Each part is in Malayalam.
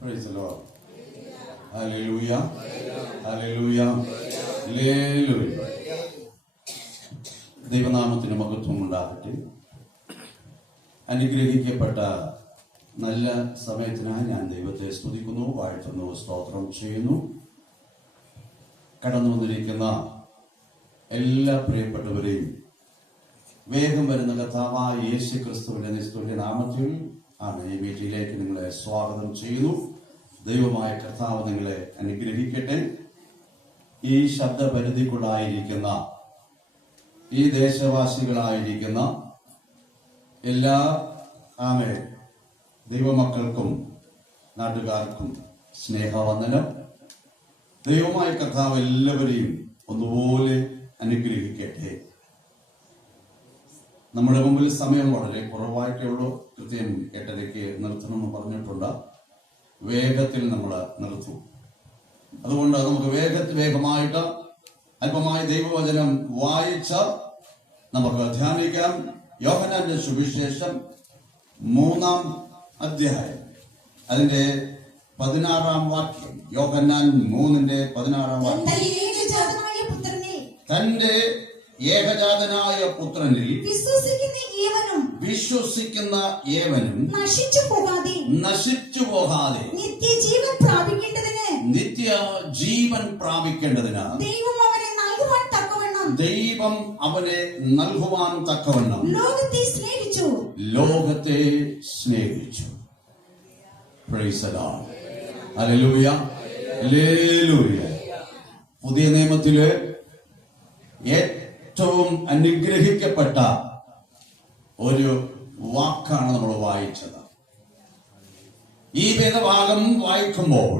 Praise the Lord. Hallelujah. Hallelujah. Hallelujah. ദൈവനാമത്തിന് മഹത്വം ഉണ്ടാകട്ടെ. അനുഗ്രഹിക്കപ്പെട്ട നല്ല സമയത്തിനായി ഞാൻ ദൈവത്തെ സ്തുതിക്കുന്നു, വാഴ്ത്തുന്നു, സ്തോത്രം ചെയ്യുന്നു. കടന്നു വന്നിരിക്കുന്ന എല്ലാ പ്രിയപ്പെട്ടവരെയും വേഗം വരുന്ന കർത്താവായ യേശു ക്രിസ്തുവിന്റെ നിസ്തുല്യ നാമത്തിൽ ആണ് ഈ വീട്ടിലേക്ക് നിങ്ങളെ സ്വാഗതം ചെയ്യുന്നു. ദൈവമായ കർത്താവ് നിങ്ങളെ അനുഗ്രഹിക്കട്ടെ. ഈ ശബ്ദപരിധിക്കുള്ളായിരിക്കുന്ന ഈ ദേശവാസികളായിരിക്കുന്ന എല്ലാ ദൈവമക്കൾക്കും നാട്ടുകാർക്കും സ്നേഹവന്ദനം. ദൈവമായ കർത്താവ് എല്ലാവരെയും ഒന്നുപോലെ അനുഗ്രഹിക്കട്ടെ. നമ്മുടെ മുമ്പിൽ സമയം വളരെ കുറവായിട്ടേ ഉള്ളൂ. കൃത്യം 8:30 നിർത്തണമെന്ന് പറഞ്ഞിട്ടുണ്ട്. വേഗത്തിൽ നമ്മൾ നിർത്തും. അതുകൊണ്ട് നമുക്ക് വേഗമായിട്ട് അല്പമായി ദൈവവചനം വായിച്ച നമുക്ക് ധ്യാനിക്കാം. യോഹന്നാന്റെ സുവിശേഷം 3-ാം അധ്യായം അതിന്റെ 16-ാം വാക്യം. യോഹന്നാൻ 3:16 വാക്യം. തന്റെ ഏകജാതനായ പുത്രനിൽ വിശ്വസിക്കുന്ന ഏവനും നശിച്ചു പോകാതെ നിത്യജീവൻ പ്രാപിക്കേണ്ടതിന് ദൈവം അവനെ നൽകുവാൻ തക്കവണ്ണം ലോകത്തെ സ്നേഹിച്ചു. Praise the Lord. ഹല്ലേലൂയ. ഹല്ലേലൂയ. പുതിയ നിയമത്തിലെ ഏറ്റവും അനുഗ്രഹിക്കപ്പെട്ട ഒരു വാക്കാണ് നമ്മൾ വായിച്ചത്. ഈ വേദഭാഗം വായിക്കുമ്പോൾ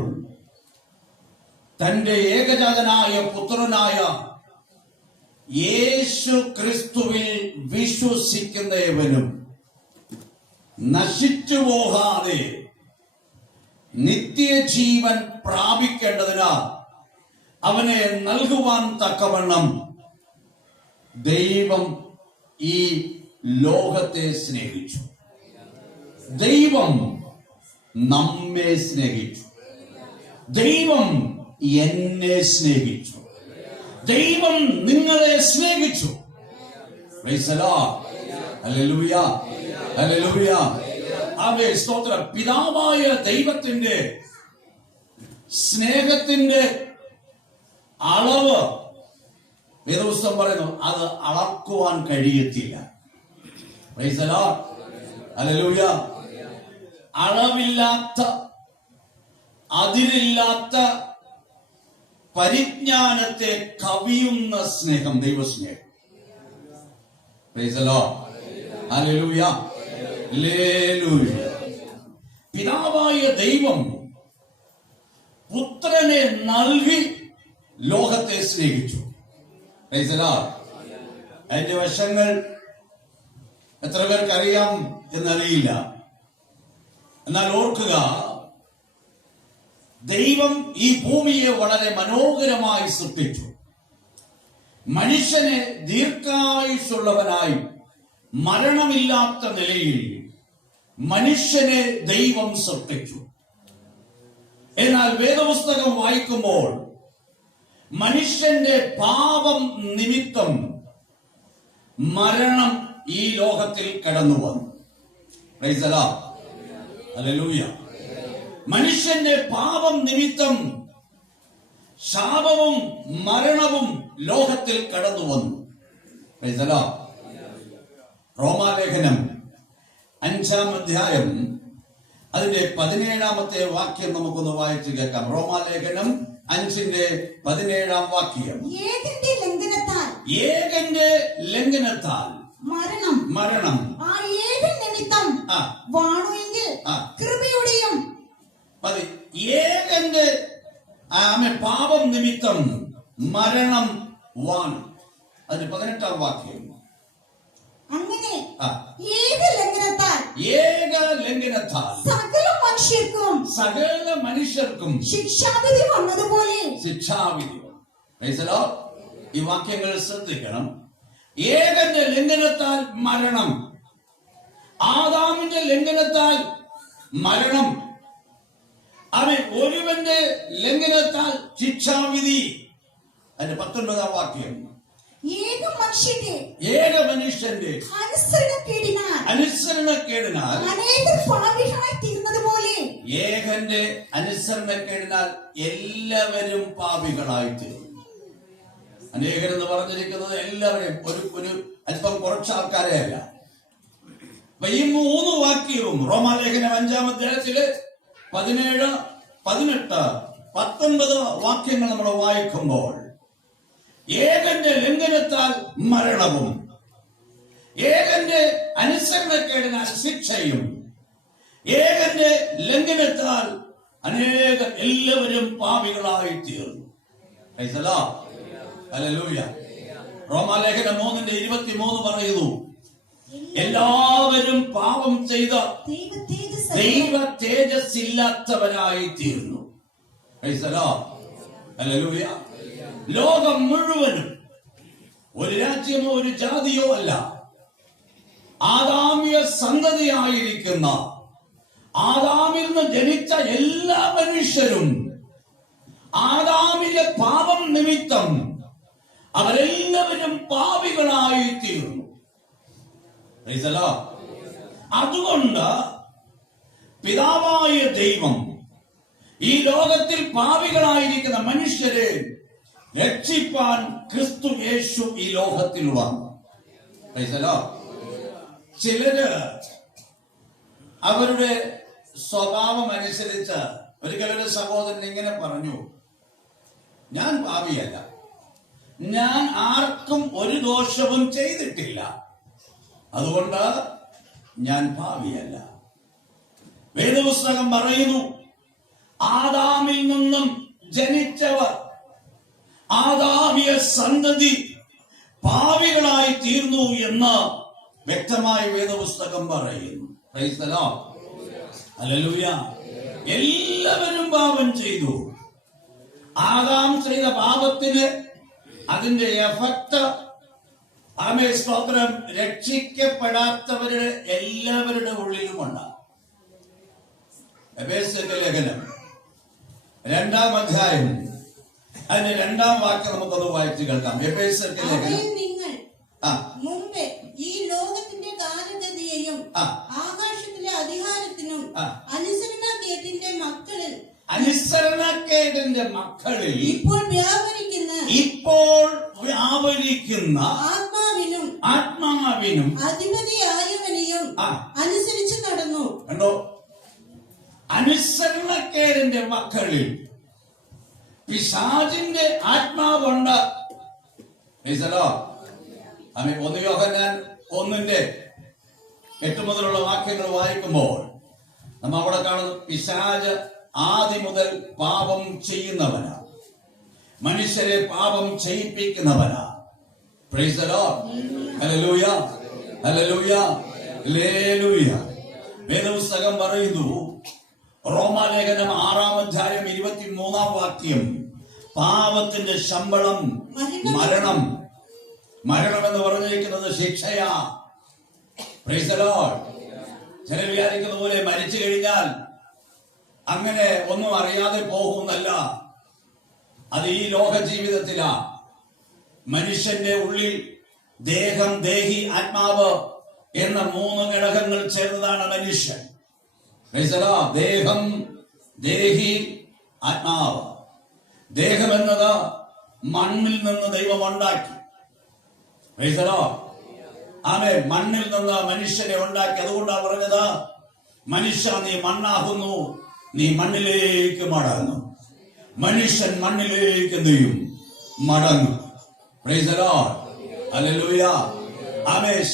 തന്റെ ഏകജാതനായ പുത്രനായ യേശു ക്രിസ്തുവിൽ വിശ്വസിക്കുന്നവനും നശിച്ചു പോകാതെ നിത്യജീവൻ പ്രാപിക്കേണ്ടതിന് അവനെ നൽകുവാൻ തക്കവണ്ണം ദൈവം ഈ ലോകത്തെ സ്നേഹിച്ചു. ദൈവം നമ്മെ സ്നേഹിച്ചു. ദൈവം എന്നെ സ്നേഹിച്ചു. ദൈവം നിങ്ങളെ സ്നേഹിച്ചു. Praise the Lord. ഹല്ലേലൂയ. ഹല്ലേലൂയ. ആമേൻ. സ്തോത്രം. പിതാവായ ദൈവത്തിന്റെ സ്നേഹത്തിന്റെ അളവ് വേദപുസ്തകം പറയുന്നു, അത് അളക്കുവാൻ കഴിയത്തില്ല. Price the Lord. ഹല്ലേലൂയ. അളവില്ലാത്ത, അതിരില്ലാത്ത, പരിജ്ഞാനത്തെ കവിയുന്ന സ്നേഹം, ദൈവസ്നേഹം. Price the Lord. ഹല്ലേലൂയ. ഹല്ലേലൂയ. പിതാവായ ദൈവം പുത്രനെ നൽകി ലോകത്തെ സ്നേഹിച്ചു. Praise the Lord. അതിന്റെ വശങ്ങൾ എത്ര പേർക്ക് അറിയാം എന്നറിയില്ല. എന്നാൽ ഓർക്കുക, ദൈവം ഈ ഭൂമിയെ വളരെ മനോഹരമായി സൃഷ്ടിച്ചു. മനുഷ്യനെ ദീർഘായുസ്സുള്ളവനായി മരണമില്ലാത്ത നിലയിൽ മനുഷ്യനെ ദൈവം സൃഷ്ടിച്ചു. എന്നാൽ വേദപുസ്തകം വായിക്കുമ്പോൾ മനുഷ്യന്റെ പാപം നിമിത്തം മരണം ഈ ലോകത്തിൽ കടന്നു വന്നു. Price the Lord. ഹല്ലേലൂയ. മനുഷ്യന്റെ പാപം നിമിത്തം ശാപവും മരണവും ലോകത്തിൽ കടന്നു വന്നു. Price the Lord. റോമാലേഖനം 5-ാം അധ്യായം അതിന്റെ 17-ാമത്തെ വാക്യം നമുക്കൊന്ന് വായിച്ചു കേൾക്കാം. റോമാലേഖനം 5:17 വാക്യം. ഏകന്റെ ലംഘനത്താൽ മരണം ആ ഏകൻ നിമിത്തം വാണുവെങ്കിൽ കൃപയുടെയും ഏകന്റെ പാപം നിമിത്തം മരണം വാണു. അതിന് 18-ാം വാക്യം. അങ്ങനെ ഏക ലംഘനത്താൽ സകല മനുഷ്യർക്കും ശിക്ഷാവിധി വന്നതുപോലെ ശിക്ഷാവിധി. Price the Lord. ഈ വാക്യങ്ങൾ ശ്രദ്ധിക്കണം. ഏകന്റെ ലംഘനത്താൽ മരണം, ആദാമിന്റെ ലംഘനത്താൽ മരണം, അവൻ ഒരുവന്റെ ലംഘനത്താൽ ശിക്ഷാവിധി. അതിന്റെ 19-ാം വാക്യം. ഏക മനുഷ്യന്റെ അനുസരണക്കേടിനാൽ ഏകന്റെ അനുസരണക്കേടിനാൽ എല്ലാവരും പാപികളായി തീർന്നു. അനേകരെന്ന് പറഞ്ഞിരിക്കുന്നത് എല്ലാവരെയും, ഒരു അല്പം കുറച്ച് ആൾക്കാരെ അല്ല. അപ്പൊ ഈ 3 വാക്യവും റോമാലേഖനം 5-ാം അധ്യായത്തില് 17, 18, 19 വാക്യങ്ങൾ നമ്മൾ വായിക്കുമ്പോൾ ഏകന്റെ ലംഘനത്താൽ മരണവും ഏകന്റെ അനുസരണക്കേടിനാൽ ശിക്ഷയും ഏകന്റെ ലംഘനത്താൽ എല്ലാവരും പാപികളായി തീർന്നു. ഹല്ലേലൂയ. റോമാലേഖനം 3:23 പറയുന്നു, എല്ലാവരും പാപം ചെയ്ത ദൈവ തേജസ്സില്ലാത്തവരായി തീർന്നു. ഹല്ലേലൂയ. ലോകം മുഴുവനും ഒരു രാജ്യമോ ഒരു ജാതിയോ അല്ല, ആദാമ്യ സന്തതിയായിരിക്കുന്ന ആദാമിൽ നിന്ന് ജനിച്ച എല്ലാ മനുഷ്യരും ആദാമിലെ പാപം നിമിത്തം അവരെല്ലാവരും പാപികളായി തീർന്നു. അതുകൊണ്ട് പിതാവായ ദൈവം ഈ ലോകത്തിൽ പാപികളായിരിക്കുന്ന മനുഷ്യരെ രക്ഷിപ്പാൻ ക്രിസ്തു യേശു ഈ ലോകത്തിൽ വന്നു. ചിലര് അവരുടെ സ്വഭാവം അനുസരിച്ച് ഒരിക്കലൊരു സഹോദരൻ ഇങ്ങനെ പറഞ്ഞു, ഞാൻ പാപിയല്ല, ഞാൻ ആർക്കും ഒരു ദോഷവും ചെയ്തിട്ടില്ല, അതുകൊണ്ട് ഞാൻ പാപിയല്ല. വേദപുസ്തകം പറയുന്നു, ആദാമിൽ നിന്നും ജനിച്ചവർ, ആദാമിയ സന്തതി പാപികളായി തീർന്നു എന്ന് വ്യക്തമായി വേദപുസ്തകം പറയുന്നു. Price the Lord. ഹല്ലേലൂയ. എല്ലാവരും പാപം ചെയ്തു. ആദാം ചെയ്ത പാപത്തിന് അതിന്റെ എഫക്ട് സ്തോത്രം രക്ഷിക്കപ്പെടാത്തവരുടെ എല്ലാവരുടെ ഉള്ളിലുമുണ്ട്. എഫേസ്യരുടെ ലേഖനം 2-ാം അധ്യായം അതിന്റെ 2-ാം വാക്യം നമുക്കൊന്ന് വായിച്ചു കേൾക്കാം. എഫേസ്യരുടെ ലേഖനം. മുമ്പേ ഈ ലോകത്തിന്റെ കാലഗതിയെയും ആകാശത്തിലെ അധികാരത്തിനും അനുസരണക്കേടിന്റെ മക്കളിൽ ഇപ്പോൾ വ്യാപരിക്കുന്ന ആത്മാവിനും അധിപതിയായവനെയും അനുസരിച്ച് നടന്നു. കണ്ടോ, അനുസരണക്കേടിന്റെ മക്കളിൽ പിശാചിന്റെ ആത്മാവുണ്ട്. 1 യോഹന്നാൻ 1:8 മുതലുള്ള വാക്യങ്ങൾ വായിക്കുമ്പോൾ നമ്മൾ അവിടെ കാണുന്നു, പിശാച് ആദ്യം മുതൽ പാപം ചെയ്യുന്നവനാ, മനുഷ്യരെ പാപം ചെയ്യിപ്പിക്കുന്നവനാ. Praise the Lord. ഹല്ലേലൂയ, ഹല്ലേലൂയ, ഹല്ലേലൂയ. വേദപുസ്തകം പറയുന്നു, റോമാലേഖനം 6-ാം അധ്യായം 23-ാം വാക്യം, പാപത്തിന്റെ ശമ്പളം മരണം. മരണം എന്ന് പറഞ്ഞിരിക്കുന്നത് ശിക്ഷയാ. Price the Lord. ചിലർ വിചാരിക്കുന്ന പോലെ മരിച്ചു കഴിഞ്ഞാൽ അങ്ങനെ ഒന്നും അറിയാതെ പോകുന്നല്ല. അത് ഈ ലോക ജീവിതത്തിലാ. മനുഷ്യന്റെ ഉള്ളിൽ ദേഹം, ദേഹി, ആത്മാവ് എന്ന 3 ഘടകങ്ങൾ ചേർന്നതാണ് മനുഷ്യൻ. ദേഹം, ദേഹി, ആത്മാവ്. ദേഹം എന്നത് മണ്ണിൽ നിന്ന് ദൈവം ഉണ്ടാക്കി. മണ്ണിൽ നിന്ന് മനുഷ്യനെ ഉണ്ടാക്കി. അതുകൊണ്ടാണ് പറഞ്ഞത്, മനുഷ്യ നീ മണ്ണാകുന്നു, നീ മണ്ണിലേക്ക് മടങ്ങും. മനുഷ്യൻ മണ്ണിലേക്ക് എന്ത് ചെയ്യും? മടങ്ങും. Price the Lord. ഹല്ലേലൂയ.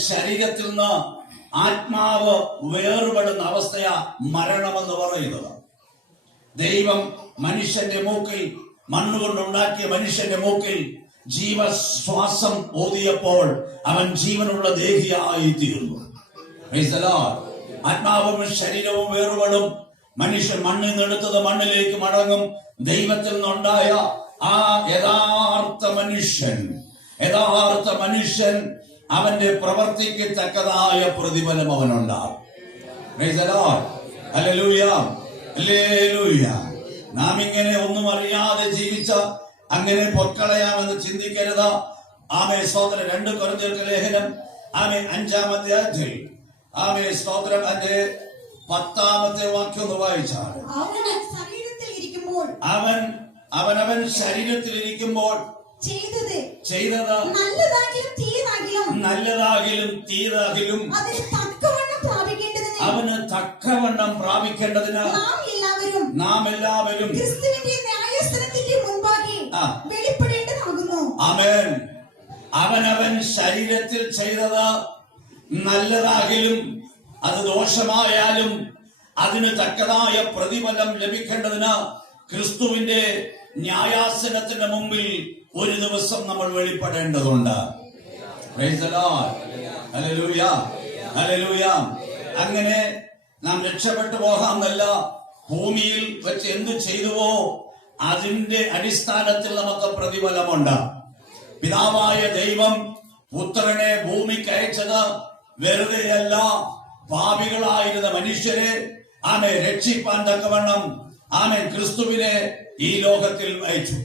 ശരീരത്തിൽ നിന്ന് ആത്മാവ് വേർപെടുന്ന അവസ്ഥയാ മരണമെന്ന് പറയുന്നത്. ദൈവം മനുഷ്യന്റെ മൂക്കിൽ, മണ്ണുകൊണ്ടുണ്ടാക്കിയ മനുഷ്യന്റെ മൂക്കിൽ ജീവശ്വാസം ഓതിയപ്പോൾ അവൻ ജീവനുള്ള ദേഹിയായി തീർന്നു. Price the Lord. ആത്മാവും ശരീരവും വേർപെടും. മനുഷ്യൻ മണ്ണിൽ നിന്നെടുത്തത് മണ്ണിലേക്ക് മടങ്ങും. ദൈവത്തിൽ നിന്നുണ്ടായ ആ യഥാർത്ഥ മനുഷ്യൻ അവന്റെ പ്രവർത്തിക്ക് തക്കതായ പ്രതിഫലം അവനുണ്ടാകും. Praise the Lord. ഹല്ലേലൂയ. ഹല്ലേലൂയ. നാം ഇങ്ങനെ ഒന്നും അറിയാതെ ജീവിച്ച അങ്ങനെ പൊക്കളയാമെന്ന് ചിന്തിക്കരുത്. ആമേ സ്തോത്രം. 2 കൊരിന്ത്യർക്ക് ലേഖനം 5-ാം അധ്യായത്തിൽ സ്തോത്രം അതിന്റെ 10-ാമത്തെ വാക്യം ഒന്ന് വായിച്ചാൽ, അവൻ ശരീരത്തിലിരിക്കുമ്പോൾ ചെയ്തത് നല്ലതാകിലും തീയതാകിലും അവന് തക്കവണ്ണം പ്രാപിക്കേണ്ടതിന് നാം എല്ലാവരും ആമേൻ. അവനവൻ ശരീരത്തിൽ ചെയ്തത് നല്ലതാകിലും അത് ദോഷമായാലും അതിന് തക്കതായ പ്രതിഫലം ലഭിക്കേണ്ടതിന് ക്രിസ്തുവിന്റെ ന്യായാസനത്തിന്റെ മുമ്പിൽ ഒരു ദിവസം നമ്മൾ വെളിപ്പെടേണ്ടതുണ്ട്. Praise the Lord. ഹല്ലേലൂയ, ഹല്ലേലൂയ. അങ്ങനെ നാം രക്ഷപ്പെട്ടു പോകാമെന്നല്ല, ഭൂമിയിൽ വെച്ച് എന്ത് ചെയ്തുവോ അതിന്റെ അടിസ്ഥാനത്തിൽ നമുക്ക് പ്രതിഫലമുണ്ട്. പിതാവായ ദൈവം പുത്രനെ ഭൂമിക്ക് അയച്ചത് വെറുതെയല്ല, പാപികളായിരുന്ന മനുഷ്യരെ രക്ഷിപ്പാൻ തക്കവണ്ണം ക്രിസ്തുവിനെ ഈ ലോകത്തിൽ അയച്ചു.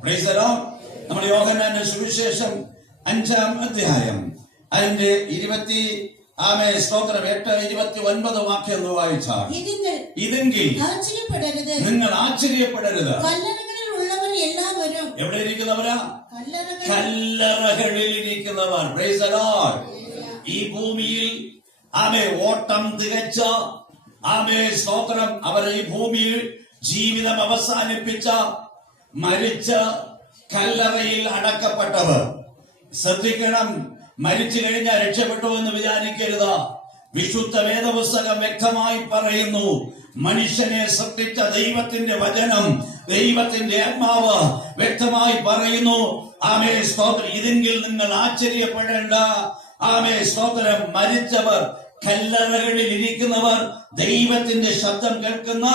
Price the Lord. നമ്മുടെ യോഹന്നാന്റെ സുവിശേഷം 5-ാം അധ്യായം അതിന്റെ 8-29 വാക്യം ഒന്ന് വായിച്ചാൽ, ഇതെങ്കിൽ നിങ്ങൾ ആശ്ചര്യപ്പെടരുത്. എവിടെ ഇരിക്കുന്നവരാ? കല്ലറകളിൽ ഇരിക്കുന്നവർ. Praise the Lord. ഈ ഭൂമിയിൽ ഓട്ടം തികച്ച സ്തോത്രം അവർ ഈ ഭൂമിയിൽ ജീവിതം അവസാനിപ്പിച്ച മരിച്ച കല്ലറയിൽ അടക്കപ്പെട്ടവർ. ശ്രദ്ധിക്കണം, മരിച്ചു കഴിഞ്ഞാൽ രക്ഷപ്പെട്ടു എന്ന് വിചാരിക്കരുത്. വിശുദ്ധ വേദപുസ്തകം വ്യക്തമായി പറയുന്നു, മനുഷ്യനെ സൃഷ്ടിച്ച ദൈവത്തിന്റെ വചനം, ദൈവത്തിന്റെ ആത്മാവ് വ്യക്തമായി പറയുന്നു. സ്തോത്രം. ഇതെങ്കിൽ നിങ്ങൾ ആശ്ചര്യപ്പെടേണ്ട. സ്തോത്രം. മരിച്ചവർ, കല്ലറകളിൽ ഇരിക്കുന്നവർ ദൈവത്തിന്റെ ശബ്ദം കേൾക്കുന്ന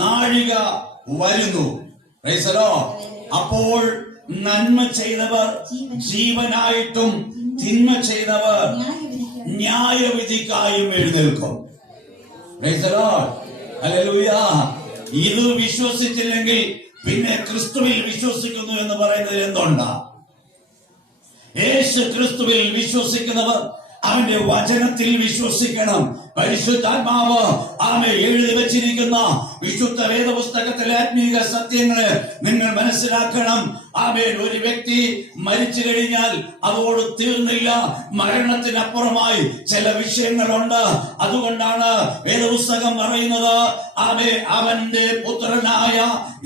നാഴിക വരുന്നു. Praise the Lord. അപ്പോൾ നന്മ ചെയ്തവർ ജീവനായിട്ടും തിന്മ ചെയ്തവർ ന്യായവിധിക്കായും എഴുന്നേൽക്കും. Praise the Lord. ഹല്ലേലൂയ. ഇത് വിശ്വസിച്ചില്ലെങ്കിൽ പിന്നെ ക്രിസ്തുവിൽ വിശ്വസിക്കുന്നു എന്ന് പറയുന്നത് എന്തുകൊണ്ടാ? യേശു ക്രിസ്തുവിൽ വിശ്വസിക്കുന്നവർ അവന്റെ വചനത്തിൽ വിശ്വസിക്കണം. പരിശുദ്ധാത്മാവ് എഴുതി വച്ചിരിക്കുന്ന വിശുദ്ധ വേദപുസ്തകത്തിലെ ആത്മീക സത്യങ്ങളെ നിങ്ങൾ മനസ്സിലാക്കണം. ഒരു വ്യക്തി മരിച്ചു കഴിഞ്ഞാൽ അതോട് തീർന്നില്ല, മരണത്തിനപ്പുറമായി ചില വിഷയങ്ങളുണ്ട്. അതുകൊണ്ടാണ് വേദപുസ്തകം പറയുന്നത്, അവന്റെ പുത്രനായ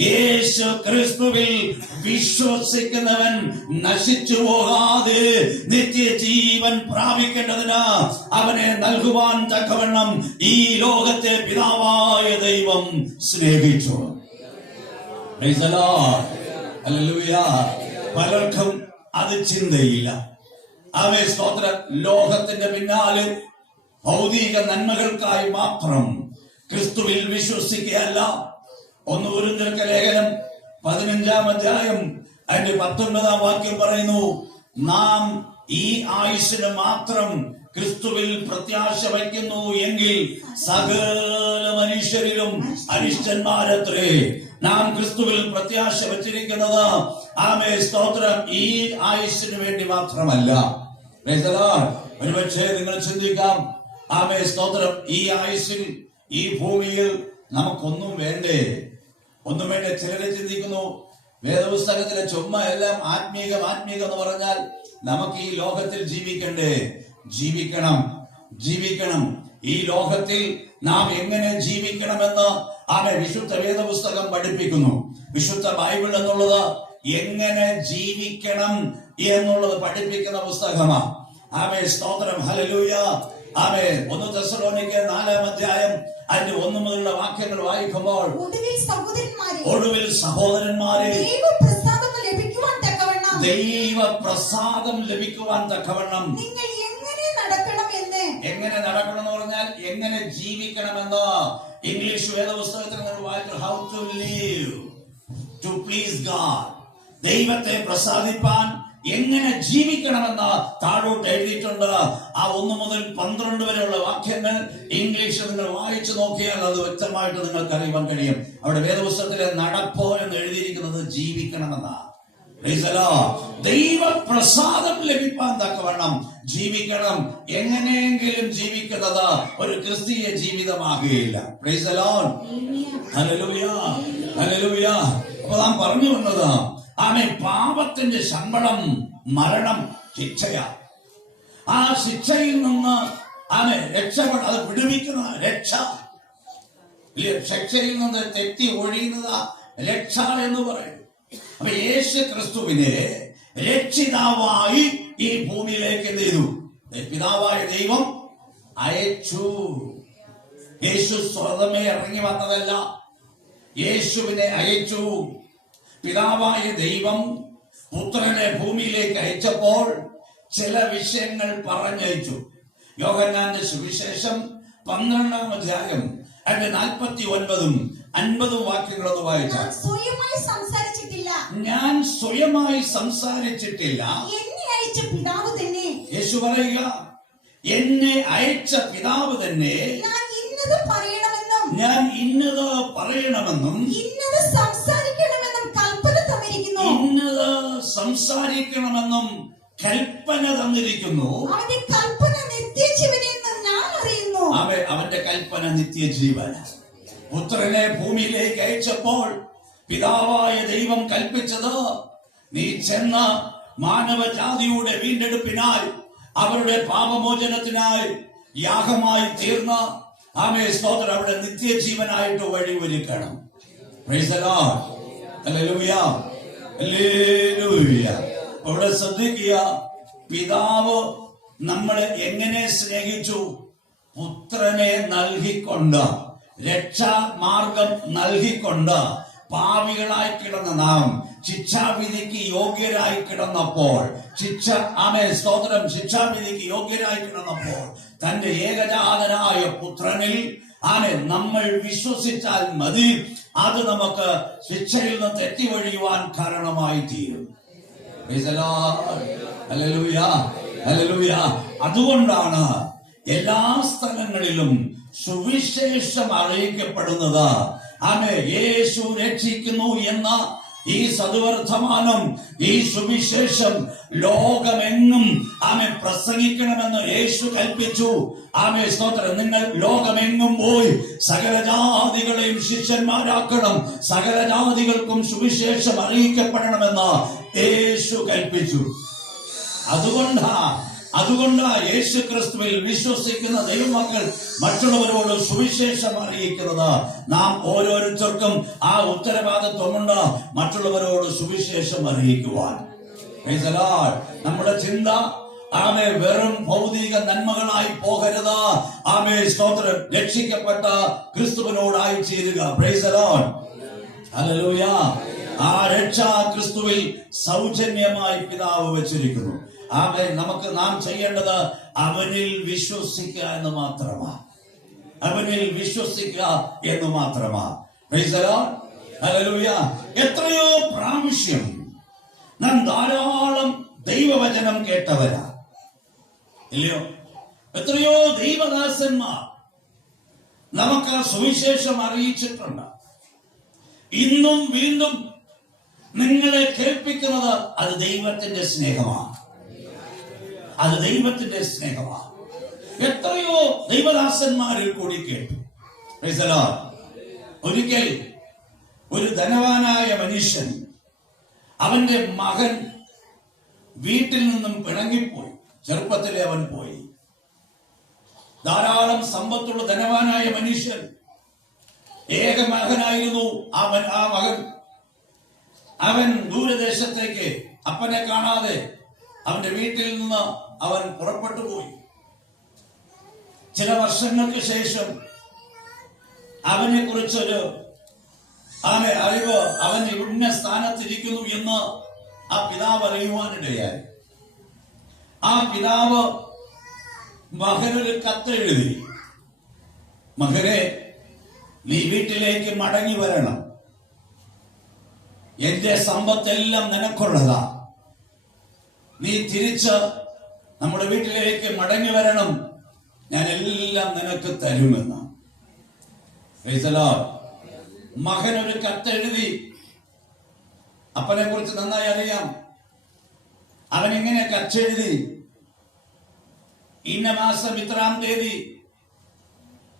യേശു ക്രിസ്തുവിൽ വിശ്വസിക്കുന്നവൻ നശിച്ചു പോകാതെ നിത്യജീവൻ പ്രാപിക്കേണ്ടതിന് അവനെ നൽകുവാൻ തക്കവണ്ണം ഈ ലോകത്തെ പിതാവായ ദൈവം സ്നേഹിച്ചു. Praise the Lord. ഹല്ലേലൂയ. പലർക്കും അത് ചിന്തയില്ല. സ്തോത്രം. ലോകത്തിന്റെ പിന്നാലെ ഭൗതിക നന്മകൾക്കായി മാത്രം ക്രിസ്തുവിൽ വിശ്വസിക്കുകയല്ല. 1 കൊരിന്ത്യർക്ക് ലേഖനം 15-ാം അധ്യായം അതിന്റെ 19-ാം വാക്യം പറയുന്നു, നാം ഈ ആയുസ്സിന് മാത്രം ക്രിസ്തുവിൽ പ്രത്യാശ വയ്ക്കുന്നു എങ്കിൽ സകല മനുഷ്യരിലും അരിഷ്ടന്മാരത്രേ. നാം ക്രിസ്തുവിൽ പ്രത്യാശ വച്ചിരിക്കുന്നത് സ്തോത്രം ഈ ആയുസ്സിന് വേണ്ടി മാത്രമല്ല. ഒരുപക്ഷെ നിങ്ങൾ ചിന്തിക്കാം, സ്തോത്രം, ഈ ആയുസ്സിൽ ഈ ഭൂമിയിൽ നമുക്കൊന്നും വേണ്ടേ? ഒന്നും വേണ്ടേ? ചിലരെ ചിന്തിക്കുന്നു, വേദപുസ്തകത്തിലെ ചുമ്മാ എല്ലാം ആത്മീകം എന്ന് പറഞ്ഞാൽ നമുക്ക് ഈ ലോകത്തിൽ ജീവിക്കണ്ടേ? ജീവിക്കണം. ഈ ലോകത്തിൽ നാം എങ്ങനെ ജീവിക്കണമെന്ന് വിശുദ്ധ വേദപുസ്തകം പഠിപ്പിക്കുന്നു. വിശുദ്ധ ബൈബിൾ എന്നുള്ളത് എങ്ങനെ ജീവിക്കണം എന്നുള്ളത് പഠിപ്പിക്കുന്ന പുസ്തകമാണ്. സ്തോത്രം. ഹല്ലേലൂയ. 1 തെസ്സലോനിക്കർ 4-ാം അധ്യായം അതിന്റെ 1 മുതലുള്ള വാക്യങ്ങൾ വായിക്കുമ്പോൾ, ഒടുവിൽ സഹോദരന്മാരെ ദൈവപ്രസാദം ലഭിക്കുവാൻ തക്കവണ്ണം എങ്ങനെ നടക്കണം എന്ന് പറഞ്ഞാൽ എങ്ങനെ ജീവിക്കണമെന്ന് ഇംഗ്ലീഷ് വേദപുസ്തകത്തിൽ വായിച്ചു. How to live to please God. ദൈവത്തെ പ്രസാദിപ്പാൻ എങ്ങനെ ജീവിക്കണമെന്ന് താഴോട്ട് എഴുതിയിട്ടുണ്ട്. ആ 1 മുതൽ 12 വരെയുള്ള വാക്യങ്ങൾ ഇംഗ്ലീഷിൽ നിങ്ങൾ വായിച്ചു നോക്കിയാൽ അത് വ്യക്തമായിട്ട് നിങ്ങൾക്ക് അറിയാൻ കഴിയും. അവിടെ വേദപുസ്തകത്തിലെ നടപ്പോ എന്ന് എഴുതിയിരിക്കുന്നത് ജീവിക്കണമെന്നാണ്. ദൈവപ്രസാദം ലഭിപ്പാൻ തക്കവണ്ണം ജീവിക്കണം. എങ്ങനെയെങ്കിലും ജീവിക്കുന്നത് ഒരു ക്രിസ്തീയ ജീവിതമാകുകയില്ല. Praise the Lord. ഹല്ലേലൂയ, ഹല്ലേലൂയ. അപ്പൊ നാം പറഞ്ഞു വന്നത് പാപത്തിന്റെ ശമ്പളം മരണം, ശിക്ഷയാ. ആ ശിക്ഷയിൽ നിന്ന് രക്ഷപ്പെട, അത് വിടുവിക്കുന്ന രക്ഷ. ശിക്ഷയിൽ നിന്ന് തെറ്റി ഒഴിയുന്നത് രക്ഷ എന്ന് പറയും. അപ്പൊ യേശു ക്രിസ്തുവിനെ രക്ഷിതാവായി ഈ ഭൂമിയിലേക്ക് എന്ത് ചെയ്തു? പിതാവായ ദൈവം അയച്ചു. യേശു സ്വതമേ ഇറങ്ങി വന്നതല്ല, യേശുവിനെ അയച്ചു. പിതാവായ ദൈവം പുത്രനെ ഭൂമിയിലേക്ക് അയച്ചപ്പോൾ ചില വിഷയങ്ങൾ പറഞ്ഞയച്ചു. യോഹന്നാന്റെ സുവിശേഷം 12-ാം അധ്യായം അതിന്റെ 49-ഉം 50-ഉം വാക്യങ്ങളൊന്ന് വായിച്ചാൽ, ഞാൻ സ്വയമായി സംസാരിച്ചിട്ടില്ല, എന്നെ അയച്ച പിതാവ് തന്നെ. യേശു പറയുക, എന്നെ അയച്ച പിതാവ് തന്നെ ഞാൻ ഇന്നത് പറയണമെന്നും ഇന്നത് സംസാരിക്കണമെന്നും കൽപ്പന തന്നിരിക്കുന്നു. അവന്റെ കൽപ്പന നിത്യജീവനെന്ന് ഞാൻ അറിയുന്നു. അവന്റെ കൽപ്പന നിത്യജീവന. പുത്രനെ ഭൂമിയിലേക്ക് അയച്ചപ്പോൾ പിതാവായ ദൈവം കൽപ്പിച്ചത്, നീ ചെന്ന മാനവജാതിയുടെ വീണ്ടെടുപ്പിനായി അവരുടെ പാപമോചനത്തിനായി യാഗമായി തീർന്ന സ്തോത്രം അവിടെ നിത്യജീവനായിട്ട് വഴിയൊരുക്കണം. Praise the Lord. ഹല്ലേലൂയ, ഹല്ലേലൂയ. അവിടെ ശ്രദ്ധിക്കുക, പിതാവ് നമ്മളെ എങ്ങനെ സ്നേഹിച്ചു? പുത്രനെ നൽകിക്കൊണ്ട്, രക്ഷാമാർഗം നൽകിക്കൊണ്ട്. പാപികളായി കിടന്ന നാം ശിക്ഷാവിധിക്ക് യോഗ്യരായി കിടന്നപ്പോൾ, ശിക്ഷാവിധിക്ക് യോഗ്യരായി കിടന്നപ്പോൾ തന്റെ ഏകജാതനായ പുത്രനിൽ നമ്മൾ വിശ്വസിച്ചാൽ മതി, അത് നമുക്ക് ശിക്ഷയിൽ നിന്ന് തെറ്റിവഴിയുവാൻ കാരണമായി തീരും. Hallelujah, hallelujah. അതുകൊണ്ടാണ് എല്ലാ സ്ഥലങ്ങളിലും സുവിശേഷം അറിയിക്കപ്പെടുന്നത്. യേശു രക്ഷിക്കുന്നു എന്ന ഈ സദ്വർത്തമാനം, ഈ സുവിശേഷം ലോകമെങ്ങും പ്രസംഗിക്കണമെന്ന് യേശു കൽപ്പിച്ചു. സ്തോത്രം. നിങ്ങൾ ലോകമെങ്ങും പോയി സകല ജാതികളെയും ശിഷ്യന്മാരാക്കണം, സകല ജാതികൾക്കും സുവിശേഷം അറിയിക്കപ്പെടണമെന്ന് യേശു കൽപ്പിച്ചു. അതുകൊണ്ട് യേശു ക്രിസ്തുവിൽ വിശ്വസിക്കുന്ന ദൈവമക്കൾ മറ്റുള്ളവരോട് സുവിശേഷം അറിയിക്കുന്നത്. നാം ഓരോരുത്തർക്കും ആ ഉത്തരവാദിത്വമുണ്ട്, മറ്റുള്ളവരോട് സുവിശേഷം അറിയിക്കുവാൻ. നമ്മുടെ ചിന്ത വെറും ഭൗതിക നന്മകളായി പോകരുത്. സ്തോത്രം. രക്ഷിക്കപ്പെട്ട ക്രിസ്തുവിനോടായി ചേരുക. Price the Lord. ഹല്ലേലൂയ. ആ രക്ഷ ക്രിസ്തുവിൽ സൗജന്യമായി പിതാവ് വെച്ചിരിക്കുന്നു. നാം ചെയ്യേണ്ടത് അവനിൽ വിശ്വസിക്കുക എന്ന് മാത്രമാണ്. അവനിൽ വിശ്വസിക്കുക എന്ന് മാത്രമാണ്. Price the Lord. ഹല്ലേലൂയ. എത്രയോ പ്രാവശ്യം നാം ധാരാളം ദൈവവചനം കേട്ടവരാ, ഇല്ലയോ? എത്രയോ ദൈവദാസന്മാർ നമുക്ക് ആ സുവിശേഷം അറിയിച്ചിട്ടുണ്ട്. ഇന്നും വീണ്ടും നിങ്ങളെ കേൾപ്പിക്കുന്നത് അത് ദൈവത്തിന്റെ സ്നേഹമാണ്. അത് ദൈവത്തിന്റെ സ്നേഹമാണ്. എത്രയോ ദൈവദാസന്മാരിൽ കൂടി കേട്ടു. Price the Lord. ഒരിക്കൽ ഒരു ധനവാനായ മനുഷ്യൻ, അവന്റെ മകൻ വീട്ടിൽ നിന്നും പിണങ്ങിപ്പോയി. ചെറുപ്പത്തിലെ അവൻ പോയി. ധാരാളം സമ്പത്തുള്ള ധനവാനായ മനുഷ്യൻ, ഏക മകനായിരുന്നു ആ മകൻ. അവൻ ദൂരദേശത്തേക്ക് അപ്പനെ കാണാതെ അവന്റെ വീട്ടിൽ നിന്ന് അവൻ പുറപ്പെട്ടു പോയി. ചില വർഷങ്ങൾക്ക് ശേഷം അവനെ കുറിച്ചൊരു അറിവ്, അവൻ ഇന്ന സ്ഥാനത്തിരിക്കുന്നു എന്ന് ആ പിതാവ് അറിയുവാനിടയായി. ആ പിതാവ് മകനൊരു കത്തെഴുതി, മകനെ, നീ വീട്ടിലേക്ക് മടങ്ങി വരണം, എന്റെ സമ്പത്തെല്ലാം നിനക്കുള്ളതാ, നീ തിരിച്ച് നമ്മുടെ വീട്ടിലേക്ക് മടങ്ങി വരണം, ഞാൻ എല്ലാം നിനക്ക് തരുമെന്ന്. Praise the Lord. മകൻ ഒരു കത്തെഴുതി. അപ്പനെ കുറിച്ച് നന്നായി അറിയാം. അവൻ എങ്ങനെ കത്തെഴുതി? ഇന്ന മാസം ഇത്രാം തീയതി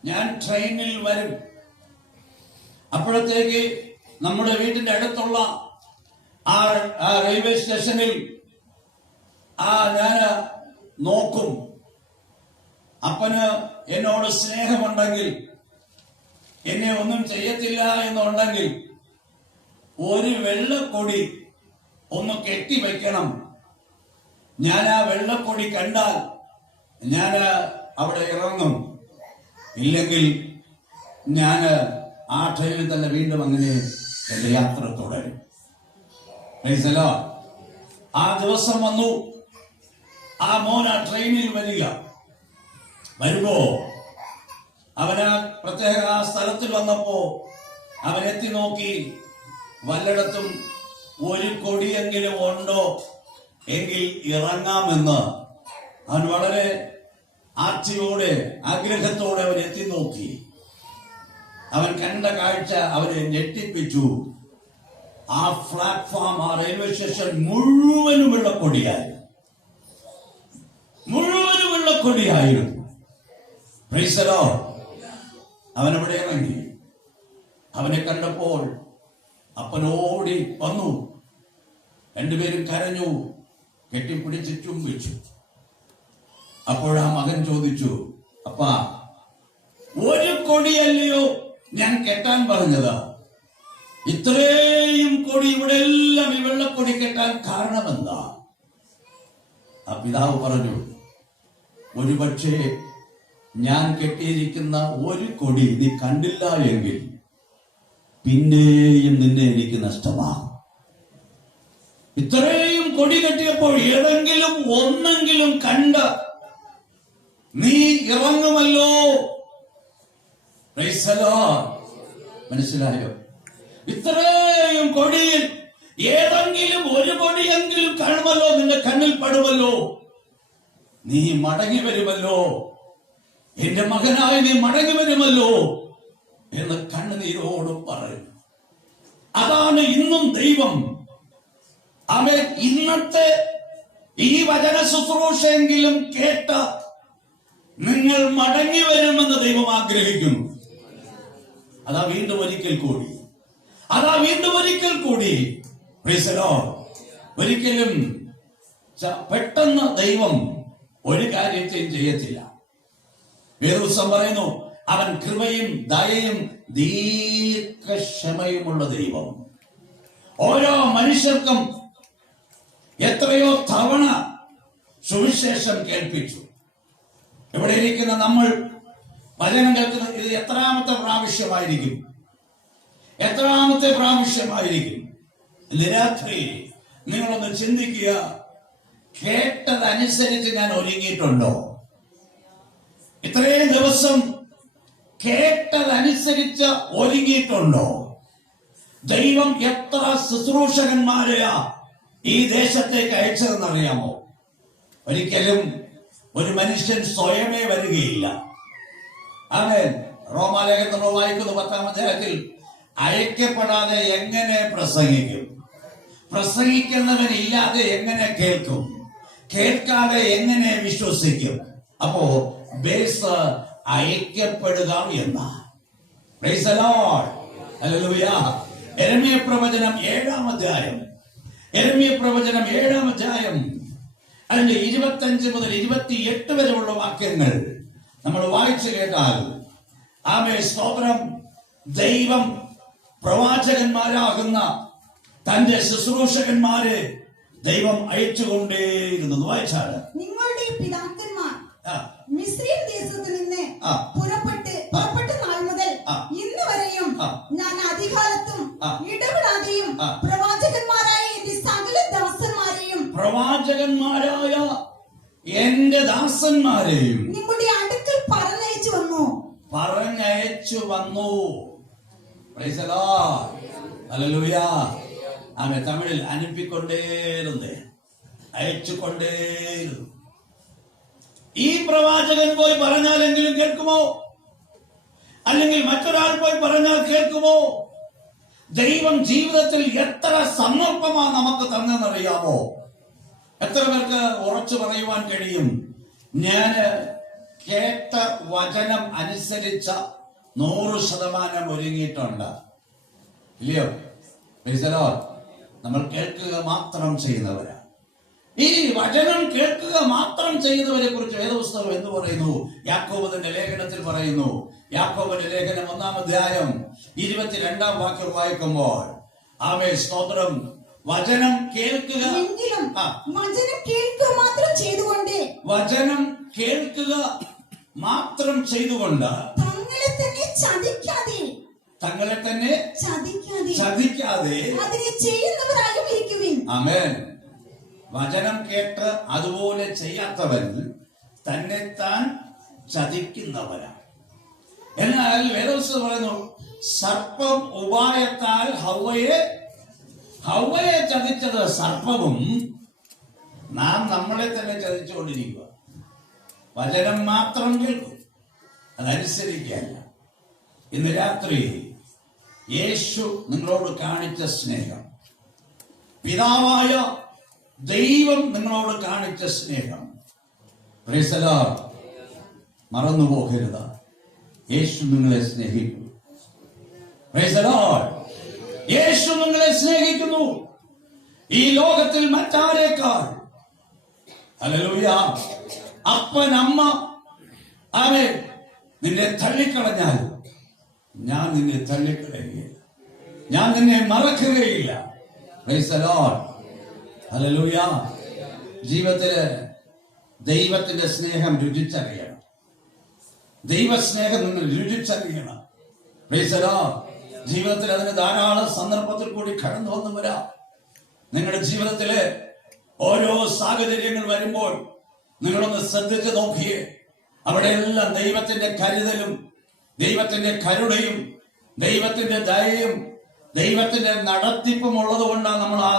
ഞാൻ ട്രെയിനിൽ വരും. അപ്പോഴത്തേക്ക് നമ്മുടെ വീട്ടിന്റെ അടുത്തുള്ള ആ റെയിൽവേ സ്റ്റേഷനിൽ ഞാൻ നോക്കും. അപ്പന് എന്നോട് സ്നേഹമുണ്ടെങ്കിൽ, എന്നെ ഒന്നും ചെയ്യത്തില്ല എന്നുണ്ടെങ്കിൽ ഒരു വെള്ളക്കൊടി ഒന്ന് കെട്ടിവെക്കണം. ഞാൻ ആ വെള്ളക്കൊടി കണ്ടാൽ ഞാൻ അവിടെ ഇറങ്ങും. ഇല്ലെങ്കിൽ ഞാൻ ആ ട്രെയിനിൽ തന്നെ വീണ്ടും അങ്ങനെ എന്റെ യാത്ര തുടരും. ആ ദിവസം വന്നു. ആ മോൻ ആ ട്രെയിനിൽ വരുമ്പോ അവന് പ്രത്യേക ആ സ്ഥലത്തിൽ വന്നപ്പോ അവൻ എത്തി നോക്കി. വല്ലയിടത്തും ഒരു കൊടിയെങ്കിലും ഉണ്ടോ എങ്കിൽ ഇറങ്ങാമെന്ന് അവൻ വളരെ ആർത്തിയോടെ ആഗ്രഹത്തോടെ അവൻ എത്തി നോക്കി. അവൻ കണ്ട കാഴ്ച അവനെ ഞെട്ടിപ്പിച്ചു. ആ പ്ലാറ്റ്ഫോം, ആ റെയിൽവേ സ്റ്റേഷൻ മുഴുവനും വെള്ളക്കൊടിയായിരുന്നു. മുഴുവനും വെള്ളക്കൊടിയായിരുന്നു. Price the Lord. അവൻ അവിടെ ഇറങ്ങി. അവനെ കണ്ടപ്പോൾ അപ്പനോടി വന്നു. രണ്ടുപേരും കരഞ്ഞു, കെട്ടിപ്പിടിച്ച് ചുംബിച്ചു. അപ്പോഴാ മകൻ ചോദിച്ചു, അപ്പാ, ഒരു കൊടിയല്ലയോ ഞാൻ കെട്ടാൻ പറഞ്ഞത്? ഇത്രയും കൊടി ഇവിടെ എല്ലാം ഈ വെള്ളക്കൊടി കെട്ടാൻ കാരണമെന്താ? ആ പിതാവ് പറഞ്ഞു, ഒരുപക്ഷെ ഞാൻ കെട്ടിയിരിക്കുന്ന ഒരു കൊടി നീ കണ്ടില്ല എങ്കിൽ പിന്നെയും നിന്നെ എനിക്ക് നഷ്ടമാകും. ഇത്രയും കൊടി കെട്ടിയപ്പോൾ ഏതെങ്കിലും ഒന്നെങ്കിലും കണ്ട് നീ ഇറങ്ങുമല്ലോ. Price the Lord. മനസ്സിലായോ? ഇത്രയും കൊടിയിൽ ഏതെങ്കിലും ഒരു കൊടിയെങ്കിലും കാണുമല്ലോ, നിന്റെ കണ്ണിൽ പെടുമല്ലോ, നീ മടങ്ങി വരുമല്ലോ, എന്റെ മകനായി നീ മടങ്ങി വരുമല്ലോ എന്ന് കണ്ണുനീരോട് പറയും. അതാണ് ഇന്നും ദൈവം. അവൻ ഇന്നത്തെ ഈ വചന ശുശ്രൂഷയെങ്കിലും കേട്ട നിങ്ങൾ മടങ്ങി വരുമെന്ന് ദൈവം ആഗ്രഹിക്കുന്നു. അതാ വീണ്ടും ഒരിക്കൽ കൂടി, അതാ വീണ്ടും ഒരിക്കൽ കൂടി. Price the Lord. ഒരിക്കലും പെട്ടെന്ന് ദൈവം ഒരു കാര്യത്തെയും ചെയ്യത്തില്ല. വേദപുസ്തകം പറയുന്നു, അവൻ കൃപയും ദയയും ദീർഘക്ഷമയുമുള്ള ദൈവം. ഓരോ മനുഷ്യർക്കും എത്രയോ തവണ സുവിശേഷം കേൾപ്പിച്ചു. ഇവിടെ ഇരിക്കുന്ന നമ്മൾ വചനം കേൾക്കുന്ന ഇത് എത്രാമത്തെ പ്രാവശ്യമായിരിക്കും? എത്രാമത്തെ പ്രാവശ്യമായിരിക്കും? ഇന്ന് രാത്രി നിങ്ങളൊന്ന് ചിന്തിക്കുക. കേട്ടതനുസരിച്ച് ഞാൻ ഒരുങ്ങിയിട്ടുണ്ടോ? ഇത്രയും ദിവസം കേട്ടതനുസരിച്ച് ഒരുങ്ങിയിട്ടുണ്ടോ? ദൈവം എത്ര ശുശ്രൂഷകന്മാരെയാ ഈ ദേശത്തേക്ക് അയച്ചതെന്നറിയാമോ? ഒരിക്കലും ഒരു മനുഷ്യൻ സ്വയമേ വരികയില്ല. ആമേൻ. റോമാലേഖനം നമ്മൾ വായിക്കുന്നു 10-ാം അധ്യായത്തിൽ, അയക്കപ്പെടാതെ എങ്ങനെ പ്രസംഗിക്കും? പ്രസംഗിക്കുന്നവൻ ഇല്ലാതെ എങ്ങനെ കേൾക്കും? കേൾക്കാതെ എങ്ങനെ വിശ്വസിക്കും? അപ്പോ ബേസ് അയക്കപ്പെടുക എന്ന. Price the Lord. ഹല്ലേലൂയ. യെരമ്യാ പ്രവചനം 7-ാം അധ്യായം, യെരമ്യാ പ്രവചനം 7-ാം അധ്യായം അതിന്റെ 25 മുതൽ 28 വരെയുള്ള വാക്യങ്ങൾ നമ്മൾ വായിച്ചു കേട്ടാൽ, ആമേ സ്തോത്രം, ദൈവം പ്രവാചകന്മാരാകുന്ന തന്റെ ശുശ്രൂഷകന്മാരെ ദൈവം അയച്ചുകൊണ്ടേയിരുന്നു. വായിച്ചാണ്, നിങ്ങളുടെ പിതാക്കന്മാർ മിസ്രയീം ദേശത്ത് നിന്ന് പുറപ്പെട്ട നാൾ മുതൽ ഇന്ന് വരെയും ഞാൻ അധികാലത്തും ഇടപെടാതെയും പ്രവാചകന്മാരായ എന്റെ ദാസന്മാരെയും നിങ്ങളുടെ അടുക്കൽ പറഞ്ഞയച്ചു വന്നു. Price the Lord. ഹല്ലേലൂയ. ആമേൻ. തമിഴിൽ അനുപ്പിക്കൊണ്ടേരുന്നേ. അയച്ചുകൊണ്ടേയിരുന്നു. ഈ പ്രവാചകൻ പോയി പറഞ്ഞാലെങ്കിലും കേൾക്കുമോ? അല്ലെങ്കിൽ മറ്റൊരാൾ പോയി പറഞ്ഞാൽ കേൾക്കുമോ? ദൈവം ജീവിതത്തിൽ എത്ര സന്ദർഭമാണ് നമുക്ക് തന്നെന്നറിയാമോ? എത്ര പേർക്ക് ഉറച്ചു പറയുവാൻ കഴിയും, ഞാന് കേട്ട വചനം അനുസരിച്ച 100% ഒരുങ്ങിയിട്ടുണ്ട്? ഇല്ലയോ? നമ്മൾ കേൾക്കുക മാത്രം ചെയ്യുന്നവരാ. ഈ വചനം കേൾക്കുക മാത്രം ചെയ്യുന്നവരെ കുറിച്ച് വേദപുസ്തകം എന്ന് പറയുന്നു? യാക്കോബിന്റെ ലേഖനത്തിൽ പറയുന്നു. യാക്കോബിന്റെ ലേഖനം 1-ാം അധ്യായം 22-ാം വാക്യം വായിക്കുമ്പോൾ, ആമേൻ, സ്തോത്രം, വചനം കേൾക്കുക, വചനം കേൾക്കുക മാത്രം ചെയ്തുകൊണ്ട്, വചനം കേൾക്കുക മാത്രം ചെയ്തുകൊണ്ട് തങ്ങളെ തന്നെ ചതിക്കാതെ അതിനെ ചെയ്യുന്നവരായും ഇരിക്കുവിൻ. ആമേൻ. വചനം കേട്ട് അതുപോലെ ചെയ്യാത്തവൻ തന്നെത്താൻ ചതിക്കുന്നവനാണ്. എന്നാൽ വേദപുസ്തകം പറയുന്നു, സർപ്പം ഉപായത്താൽ ഹവ്വയെ ചതിച്ചത് സർപ്പവും നാം നമ്മളെ തന്നെ ചതിച്ചുകൊണ്ടിരിക്കുക. വചനം മാത്രം കേൾക്കും, അതനുസരിക്കല്ല. ഇന്ന് രാത്രി യേശു നിങ്ങളോട് കാണിച്ച സ്നേഹം, പിതാവായ ദൈവം നിങ്ങളോട് കാണിച്ച സ്നേഹം, പ്രൈസ് ദി ലോർഡ്, മറന്നു പോകരുത്. യേശു നിങ്ങളെ സ്നേഹിക്കുന്നു. Praise the Lord. യേശു നിങ്ങളെ സ്നേഹിക്കുന്നു. ഈ ലോകത്തിൽ മറ്റാരേക്കാൾ. ഹല്ലേലൂയ. അപ്പൻ അമ്മ ആമേൻ നിന്നെ തള്ളിക്കളഞ്ഞാൽ ഞാൻ നിന്നെ തള്ളിക്കളയുകയില്ല, ഞാൻ നിന്നെ മറക്കുകയില്ല. Praise the Lord. ഹല്ലേലൂയ. ജീവിതത്തില് ദൈവത്തിന്റെ സ്നേഹം രുചിച്ചറിയണം. ദൈവസ്നേഹം നിങ്ങൾ രുചിച്ചറിയണം. Price the Lord. ജീവിതത്തിൽ അതിന് ധാരാളം സന്ദർഭത്തിൽ കൂടി കടന്നു വന്നു വരാം. നിങ്ങളുടെ ജീവിതത്തിലെ ഓരോ സാഹചര്യങ്ങൾ വരുമ്പോൾ നിങ്ങളൊന്ന് ശ്രദ്ധിച്ചു നോക്കിയേ. അവിടെയെല്ലാം ദൈവത്തിന്റെ കരുതലും ദൈവത്തിന്റെ കരുണയും ദൈവത്തിന്റെ ദയയും ദൈവത്തിന്റെ നടത്തിപ്പും ഉള്ളത് കൊണ്ടാണ് നമ്മൾ ആ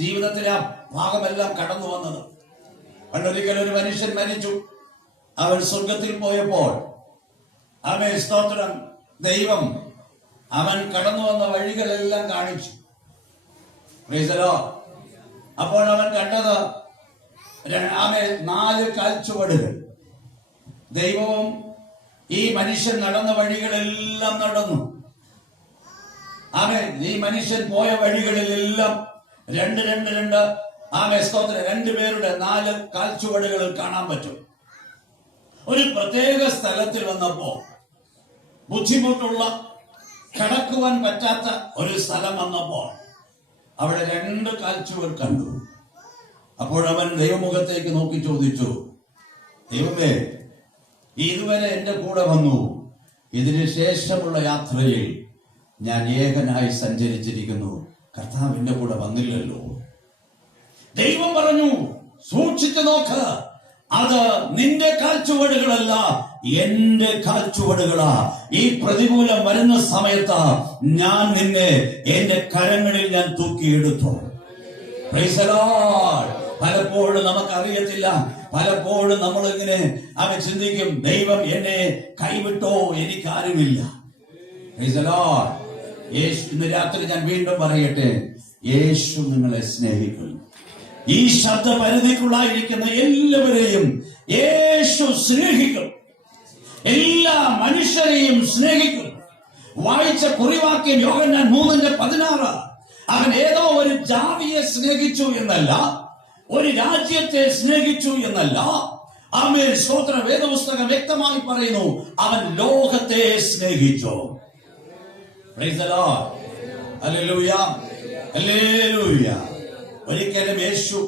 ജീവിതത്തിലെ ആ ഭാഗമെല്ലാം കടന്നു വന്നത്. പണ്ടൊരിക്കൽ ഒരു മനുഷ്യൻ മരിച്ചു. അവൻ സ്വർഗത്തിൽ പോയപ്പോൾ, അവൻ, സ്തോത്രം, ദൈവം അവൻ കടന്നു വന്ന വഴികളെല്ലാം കാണിച്ചു. Price the Lord. അപ്പോൾ അവൻ കണ്ടത് 4 കാൽച്ചുവടുകൾ. ദൈവവും ഈ മനുഷ്യൻ നടന്ന വഴികളെല്ലാം നടന്നു. ഈ മനുഷ്യൻ പോയ വഴികളിലെല്ലാം രണ്ട് സ്തോത്രം 2 പേരുടെ 4 കാൽച്ചുവടുകൾ കാണാൻ പറ്റും. ഒരു പ്രത്യേക സ്ഥലത്തിൽ വന്നപ്പോ, ബുദ്ധിമുട്ടുള്ള, കടക്കുവാൻ പറ്റാത്ത ഒരു സ്ഥലം വന്നപ്പോൾ അവിടെ 2 കാൽച്ചുവട് കണ്ടു. അപ്പോഴവൻ ദൈവമുഖത്തേക്ക് നോക്കി ചോദിച്ചു, ദൈവമേ, ഇതുവരെ എന്റെ കൂടെ വന്നു, ഇതിനു ശേഷമുള്ള യാത്രയിൽ ഞാൻ ഏകനായി സഞ്ചരിച്ചിരിക്കുന്നു, കർത്താവിന്റെ കൂടെ വന്നില്ലല്ലോ. ദൈവം പറഞ്ഞു, സൂക്ഷിച്ചു നോക്ക്, അത് നിന്റെ കാൽച്ചുവടുകളല്ല, എന്റെ കാൽച്ചുവടുകളാ. ഈ പ്രതികൂലം വരുന്ന സമയത്ത് ഞാൻ നിന്നെ എന്റെ കരങ്ങളിൽ ഞാൻ തൂക്കിയെടുത്തു. Price the Lord. പലപ്പോഴും നമുക്കറിയത്തില്ല, പലപ്പോഴും നമ്മളിങ്ങനെ ചിന്തിക്കും, ദൈവം എന്നെ കൈവിട്ടോ, എനിക്കാരുമില്ല. Praise the Lord. യേശു, ഇന്ന് രാത്രി ഞാൻ വീണ്ടും പറയട്ടെ, യേശു നിങ്ങളെ സ്നേഹിക്കുന്നു. ഈ ശബ്ദപരിധിക്കുള്ളായിരിക്കുന്ന എല്ലാവരെയും യേശു സ്നേഹിക്കും. എല്ലാ മനുഷ്യരെയും സ്നേഹിക്കും. വായിച്ച കുറിവാക്യം യോഹന്നാൻ 3:16. അവൻ ഏതോ ഒരു ജാതിയെ സ്നേഹിച്ചു എന്നല്ല, ഒരു രാജ്യത്തെ സ്നേഹിച്ചു എന്നല്ല. ആമേൻ, സ്തോത്ര. വേദപുസ്തകം വ്യക്തമായി പറയുന്നു, അവൻ ലോകത്തെ സ്നേഹിച്ചു. Praise the Lord. ഹല്ലേലൂയ, ഹല്ലേലൂയ. ഒരിക്കലും യേശു